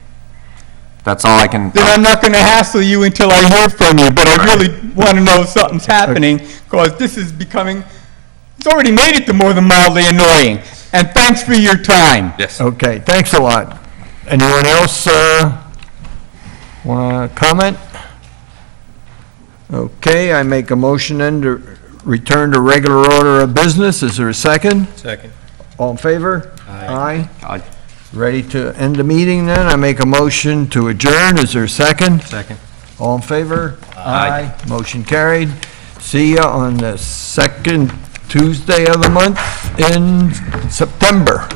That's all I can. Then I'm not going to hassle you until I hear from you, but I really want to know if something's happening, because this is becoming, it's already made it to more than mildly annoying. And thanks for your time. Yes. Okay, thanks a lot. Anyone else want to comment? Okay, I make a motion then to return to regular order of business. Is there a second? Second. All in favor? Aye. Aye. Ready to end the meeting then? I make a motion to adjourn. Is there a second? Second. All in favor? Aye. Motion carried. See ya on the second Tuesday of the month in September.